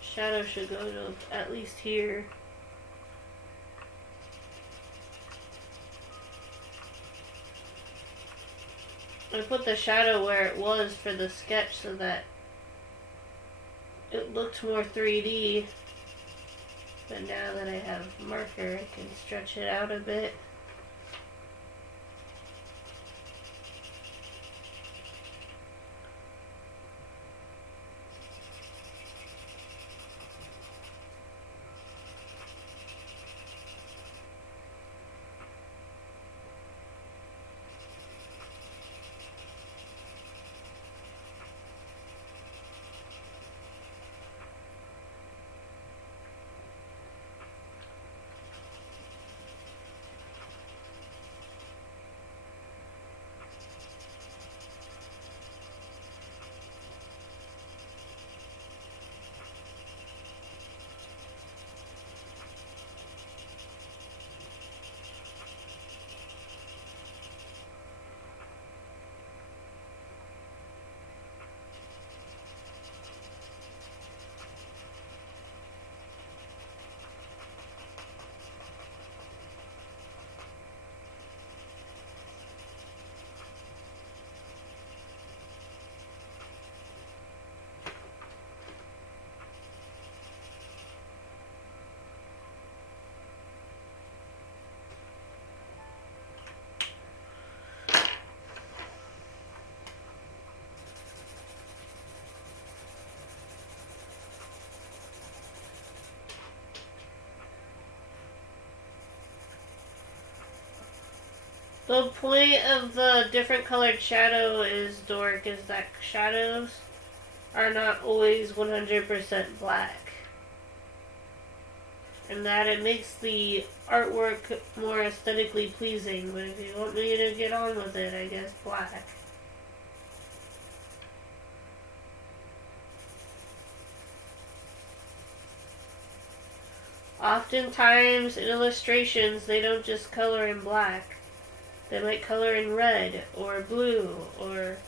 Shadow should go to at least here. I put the shadow where it was for the sketch so that it looked more 3D. But now that I have marker, I can stretch it out a bit. The point of the different colored shadow is, Dork, is that shadows are not always 100% black. And that it makes the artwork more aesthetically pleasing. But if you want me to get on with it, I guess black. Oftentimes in illustrations, they don't just color in black. They might color in red or blue or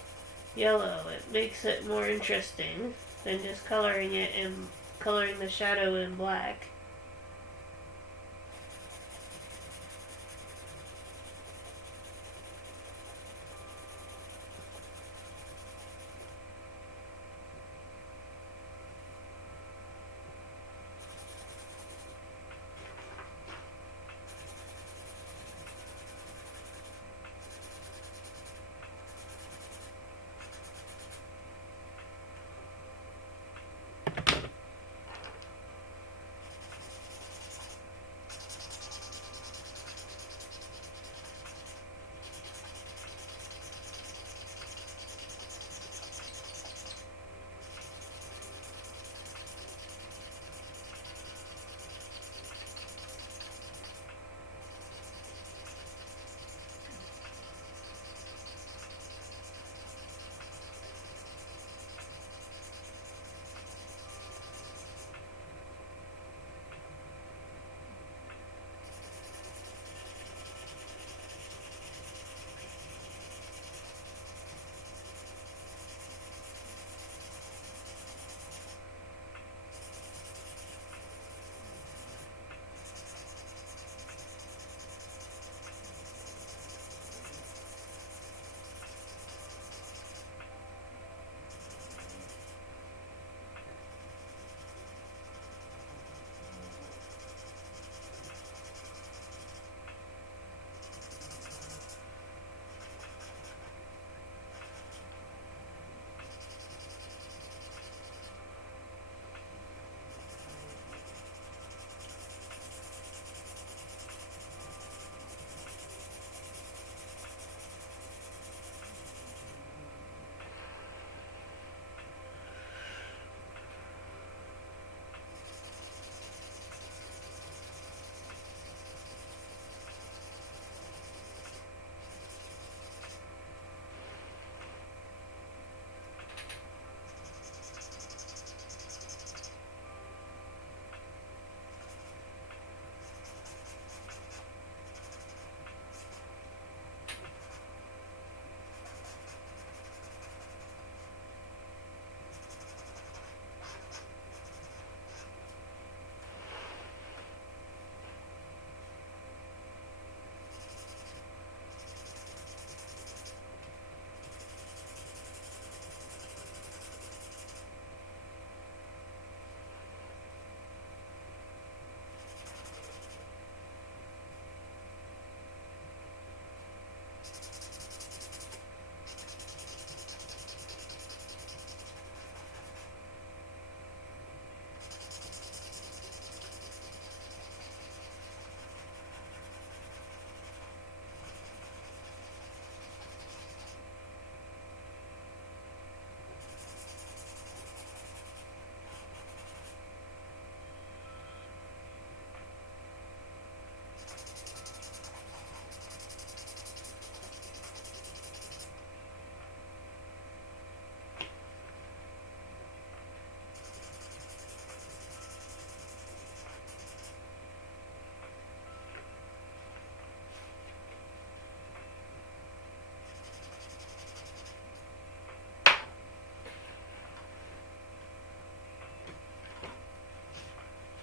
yellow. It makes it more interesting than just coloring it in coloring the shadow in black.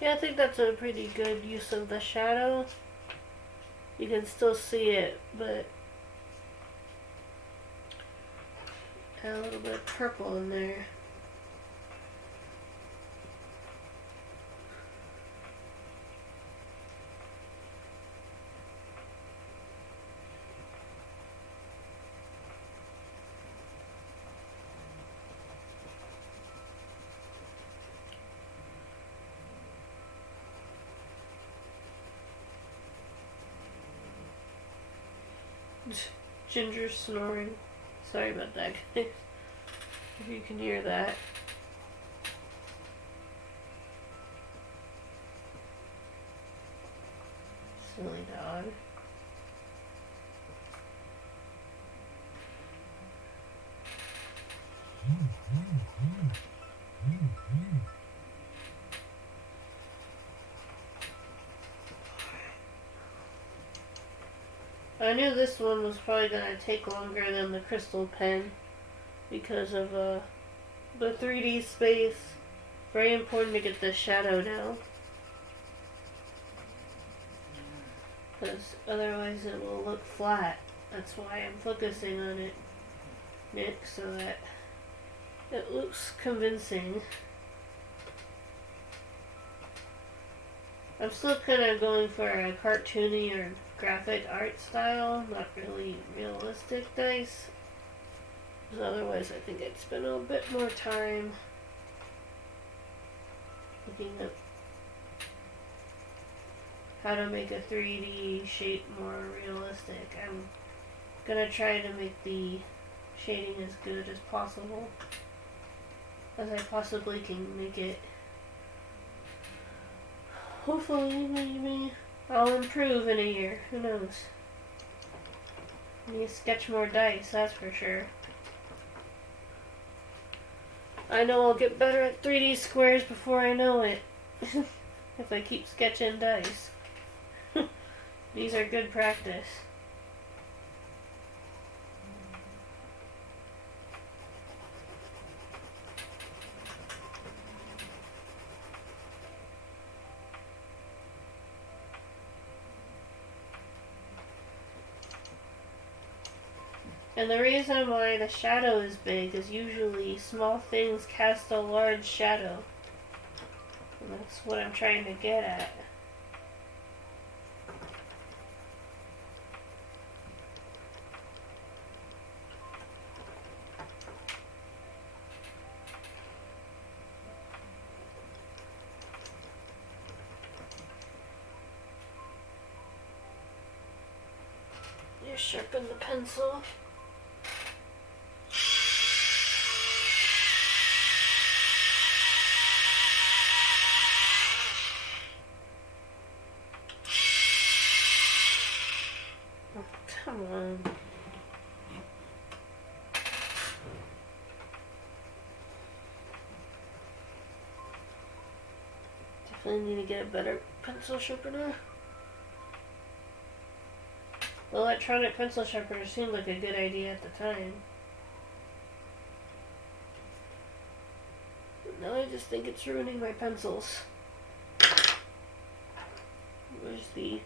Yeah, I think that's a pretty good use of the shadow. You can still see it, but add a little bit of purple in there. Ginger snoring. Sorry about that, guys. If you can hear that. Silly dog. I knew this one was probably going to take longer than the crystal pen because of the 3D space. Very important to get the shadow down, because otherwise it will look flat. That's why I'm focusing on it, Nick, so that it looks convincing. I'm still kind of going for a cartoony or graphic art style, not really realistic dice. Because otherwise I think I'd spend a bit more time looking at how to make a 3D shape more realistic. I'm gonna try to make the shading as good as possible as I possibly can make it. Hopefully, maybe I'll improve in a year. Who knows? I need to sketch more dice, that's for sure. I know I'll get better at 3D squares before I know it. If I keep sketching dice. These are good practice. And the reason why the shadow is big is usually small things cast a large shadow. And that's what I'm trying to get at. You sharpen the pencil. Come on. Definitely need to get a better pencil sharpener. The electronic pencil sharpener seemed like a good idea at the time. But now I just think it's ruining my pencils. Where's the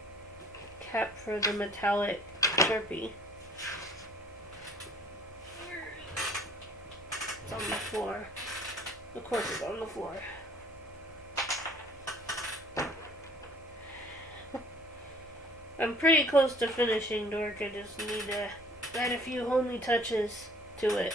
cap for the metallic Sharpie? It's on the floor. Of course it's on the floor. I'm pretty close to finishing, Dork. I just need to add a few homely touches to it.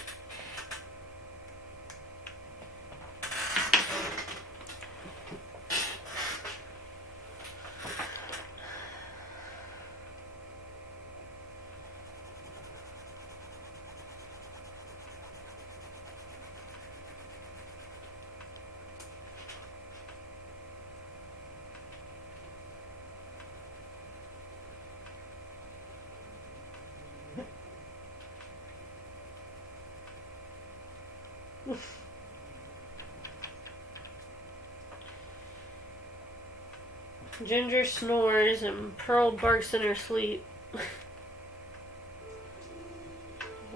Ginger snores and Pearl barks in her sleep. There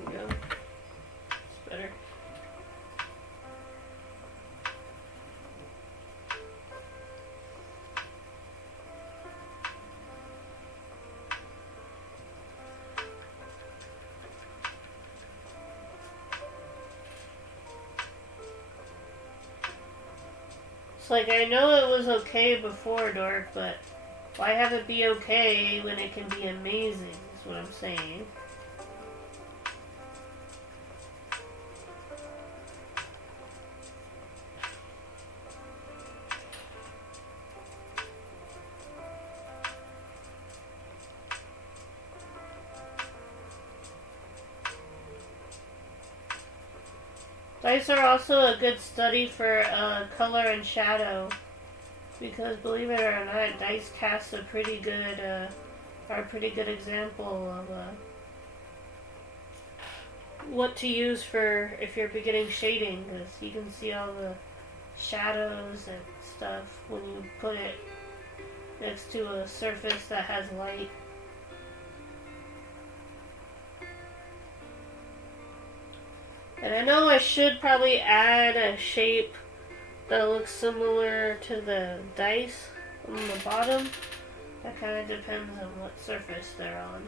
we go. It's better. It's like, I know it was okay before, Dork, but why have it be okay when it can be amazing, is what I'm saying. Dice are also a good study for color and shadow, because believe it or not, dice casts are a pretty good example of what to use for if you're beginning shading, because you can see all the shadows and stuff when you put it next to a surface that has light. And I know I should probably add a shape that looks similar to the dice on the bottom. That kind of depends on what surface they're on.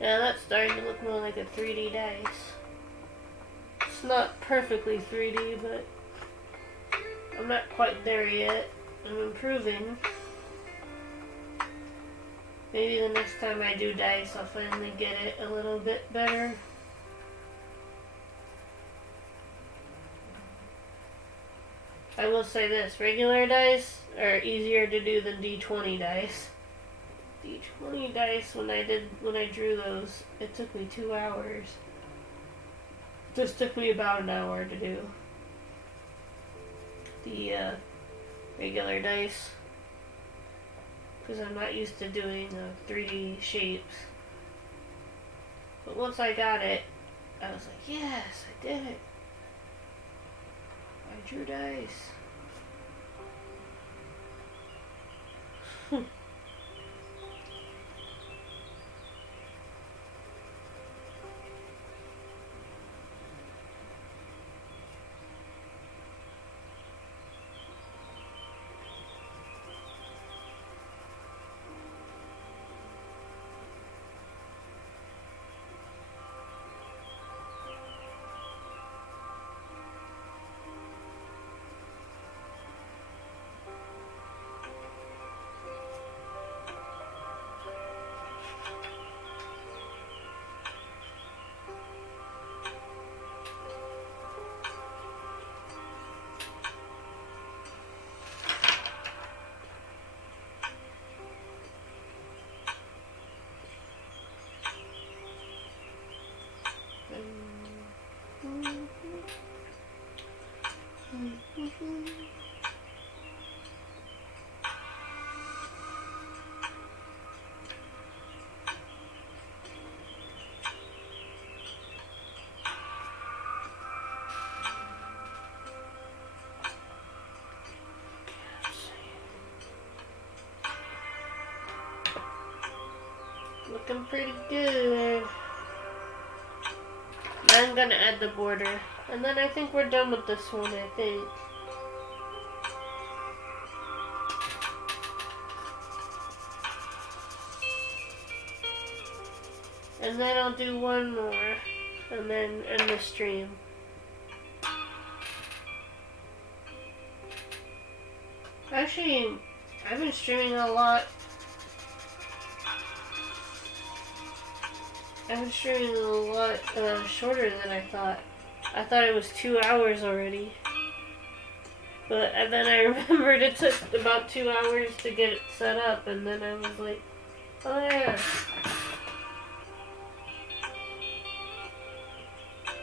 Yeah, that's starting to look more like a 3D dice. It's not perfectly 3D, but I'm not quite there yet. I'm improving. Maybe the next time I do dice, I'll finally get it a little bit better. I will say this, regular dice are easier to do than D20 dice. D20 dice, when I drew those, it took me 2 hours. This took me about an hour to do. The regular dice, because I'm not used to doing 3D shapes. But once I got it, I was like, yes, I did it. I drew dice. Looking pretty good. Now I'm gonna add the border. And then I think we're done with this one, I think. And then I'll do one more. And then end the stream. Actually, I've been streaming a lot. I've been streaming a lot shorter than I thought. I thought it was 2 hours already. But and then I remembered it took about 2 hours to get it set up, and then I was like, oh yeah.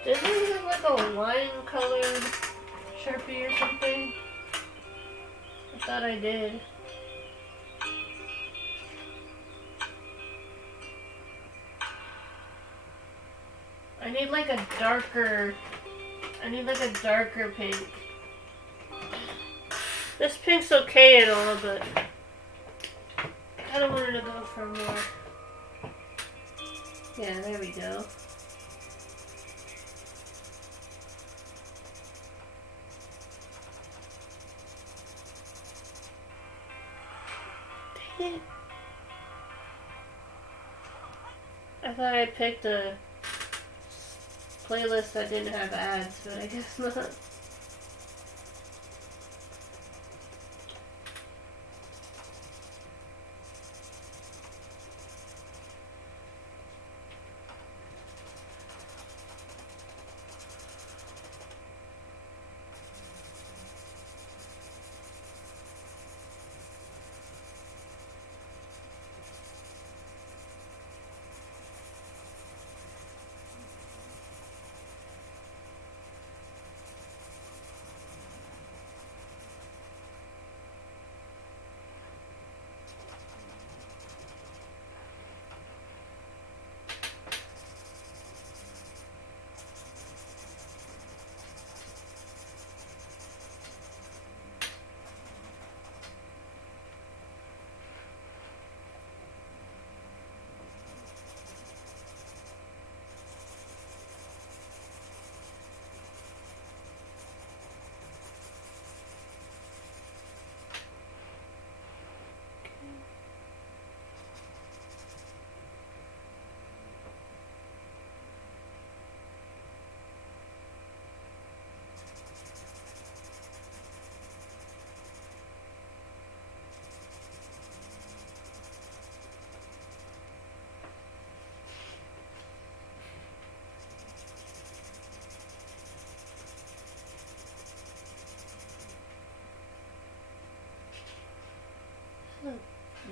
Didn't we have like a wine-colored Sharpie or something? I thought I did. I need like a darker pink. This pink's okay and all, but I kinda wanted to go for more. Yeah, there we go. Dang it. I thought I picked a playlist that didn't have ads, but I guess not.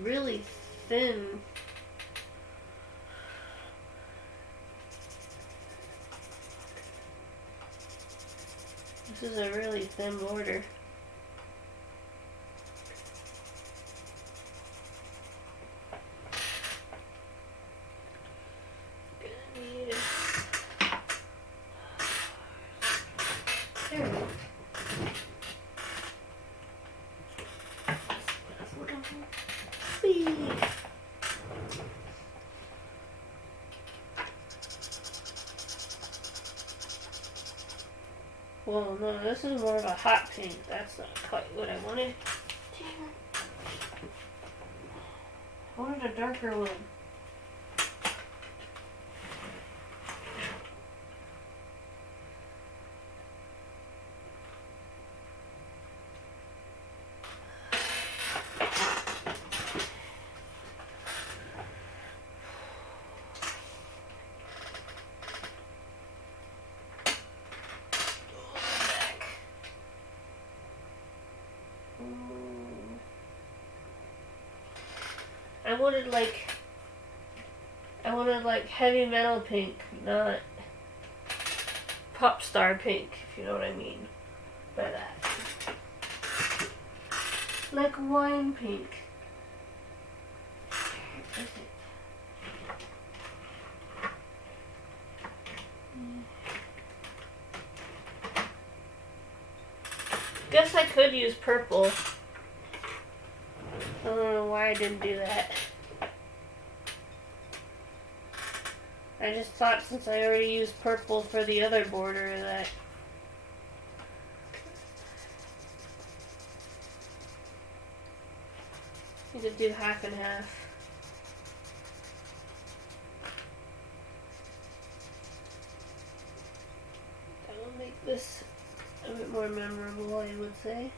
Really thin. This is a really thin border. There we go. Whee! Well, no, this is more of a hot pink. That's not quite what I wanted. I wanted a darker one. I wanted like heavy metal pink, not pop star pink, if you know what I mean by that. Like wine pink. Guess I could use purple. I don't know why I didn't do that. I just thought since I already used purple for the other border that you could do half and half. That will make this a bit more memorable, I would say.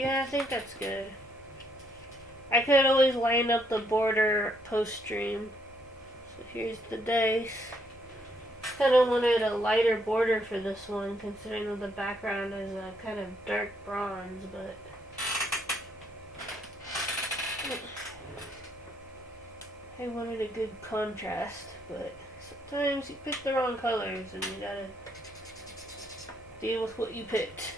Yeah, I think that's good. I could always line up the border post-stream. So here's the dice. Kind of wanted a lighter border for this one, considering that the background is a kind of dark bronze, but I wanted a good contrast, but sometimes you pick the wrong colors and you gotta deal with what you picked.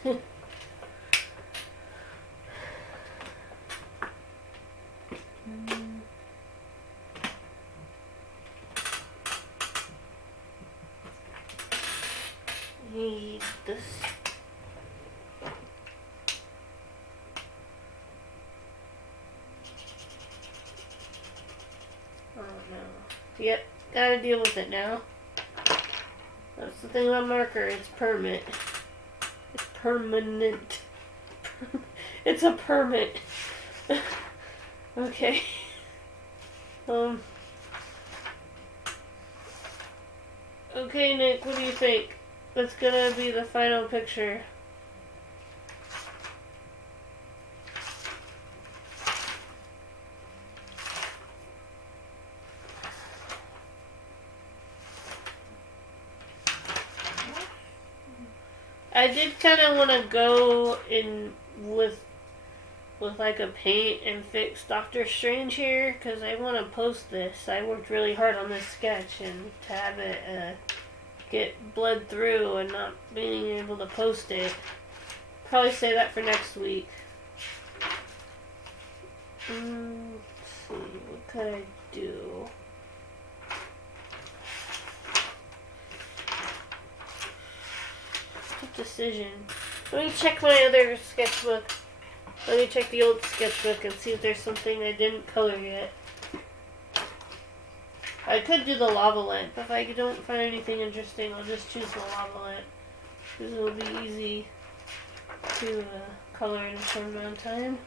Need this. Oh no. Yep, gotta deal with it now. That's the thing about marker, it's permanent. It's permanent. It's a permit. Okay. Okay, Nick, what do you think? That's gonna be the final picture. I did kind of want to go in with like a paint and fix Doctor Strange here, because I want to post this. I worked really hard on this sketch, and to have it get bled through and not being able to post it, probably say that for next week. Let's see, what could I do? Good decision. Let me check my other sketchbook. Let me check the old sketchbook and see if there's something I didn't color yet. I could do the lava lamp. If I don't find anything interesting, I'll just choose the lava lamp, because it will be easy to color in a short amount of time.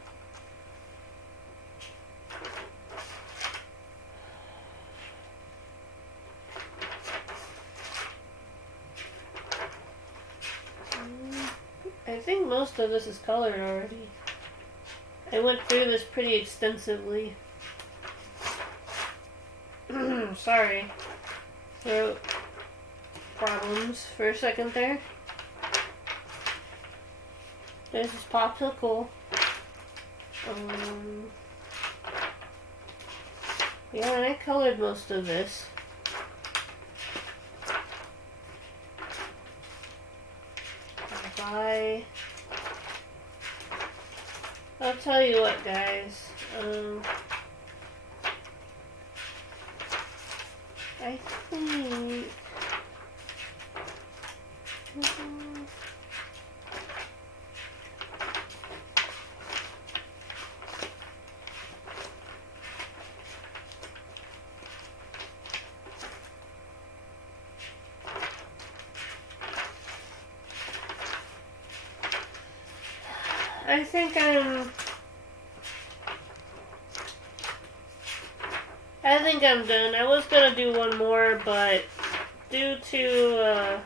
I think most of this is colored already. I went through this pretty extensively. Sorry. Throat problems for a second there. There's this popsicle. Yeah, and I colored most of this. I'll tell you what, guys. I think I'm done. I was gonna do one more, but due to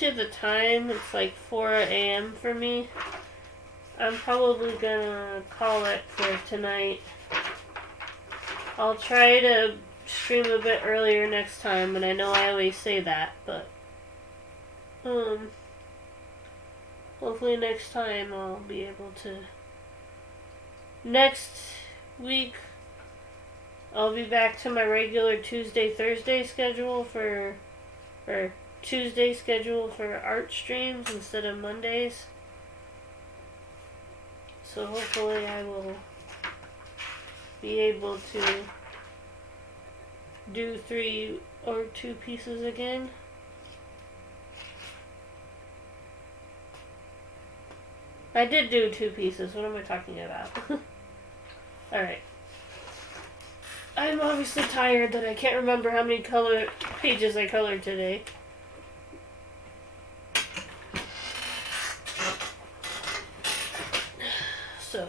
the time, it's like 4 a.m. for me. I'm probably gonna call it for tonight. I'll try to stream a bit earlier next time, and I know I always say that, but hopefully next time I'll be able to. Next week, I'll be back to my regular Tuesday-Thursday schedule or Tuesday schedule for art streams instead of Mondays. So hopefully I will be able to do 3 or 2 pieces again. I did do 2 pieces. What am I talking about? Alright. I'm obviously tired that I can't remember how many pages I colored today. So,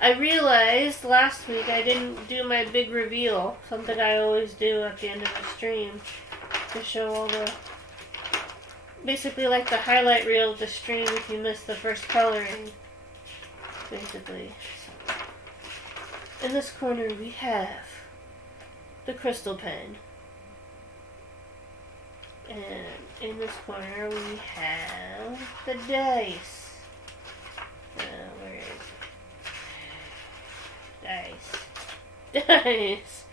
I realized last week I didn't do my big reveal, something I always do at the end of the stream, to show all basically like the highlight reel of the stream if you missed the first coloring. Basically. So. In this corner we have the crystal pen. And in this corner we have the dice. Where is it? Dice.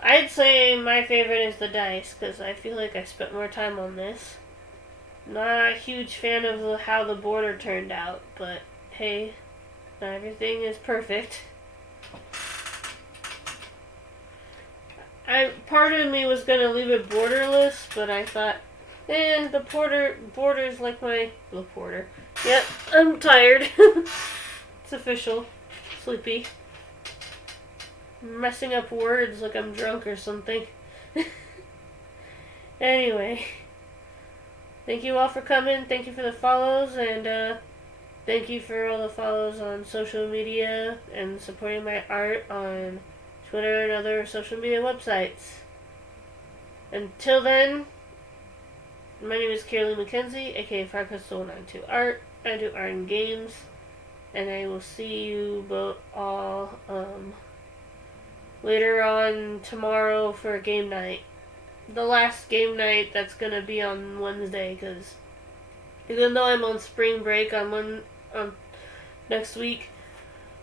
I'd say my favorite is the dice because I feel like I spent more time on this. Not a huge fan of how the border turned out, but hey, not everything is perfect. Part of me was gonna leave it borderless, but I thought, the border's like my porter. Yep, I'm tired. It's official. Sleepy. Messing up words like I'm drunk or something. Anyway, thank you all for coming. Thank you for the follows, and thank you for all the follows on social media and supporting my art on Twitter and other social media websites. Until then, my name is Carolee McKenzie, aka FireCrystal92 Art. I do art and games, and I will see you both all later on tomorrow for a game night. The last game night that's gonna be on Wednesday, because even though I'm on spring break on next week,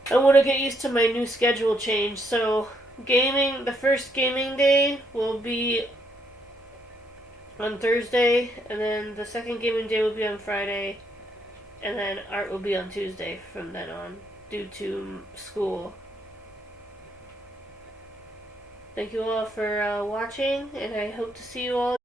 I want to get used to my new schedule change. So the first gaming day will be on Thursday, and then the second gaming day will be on Friday, and then art will be on Tuesday from then on, due to school. Thank you all for watching, and I hope to see you all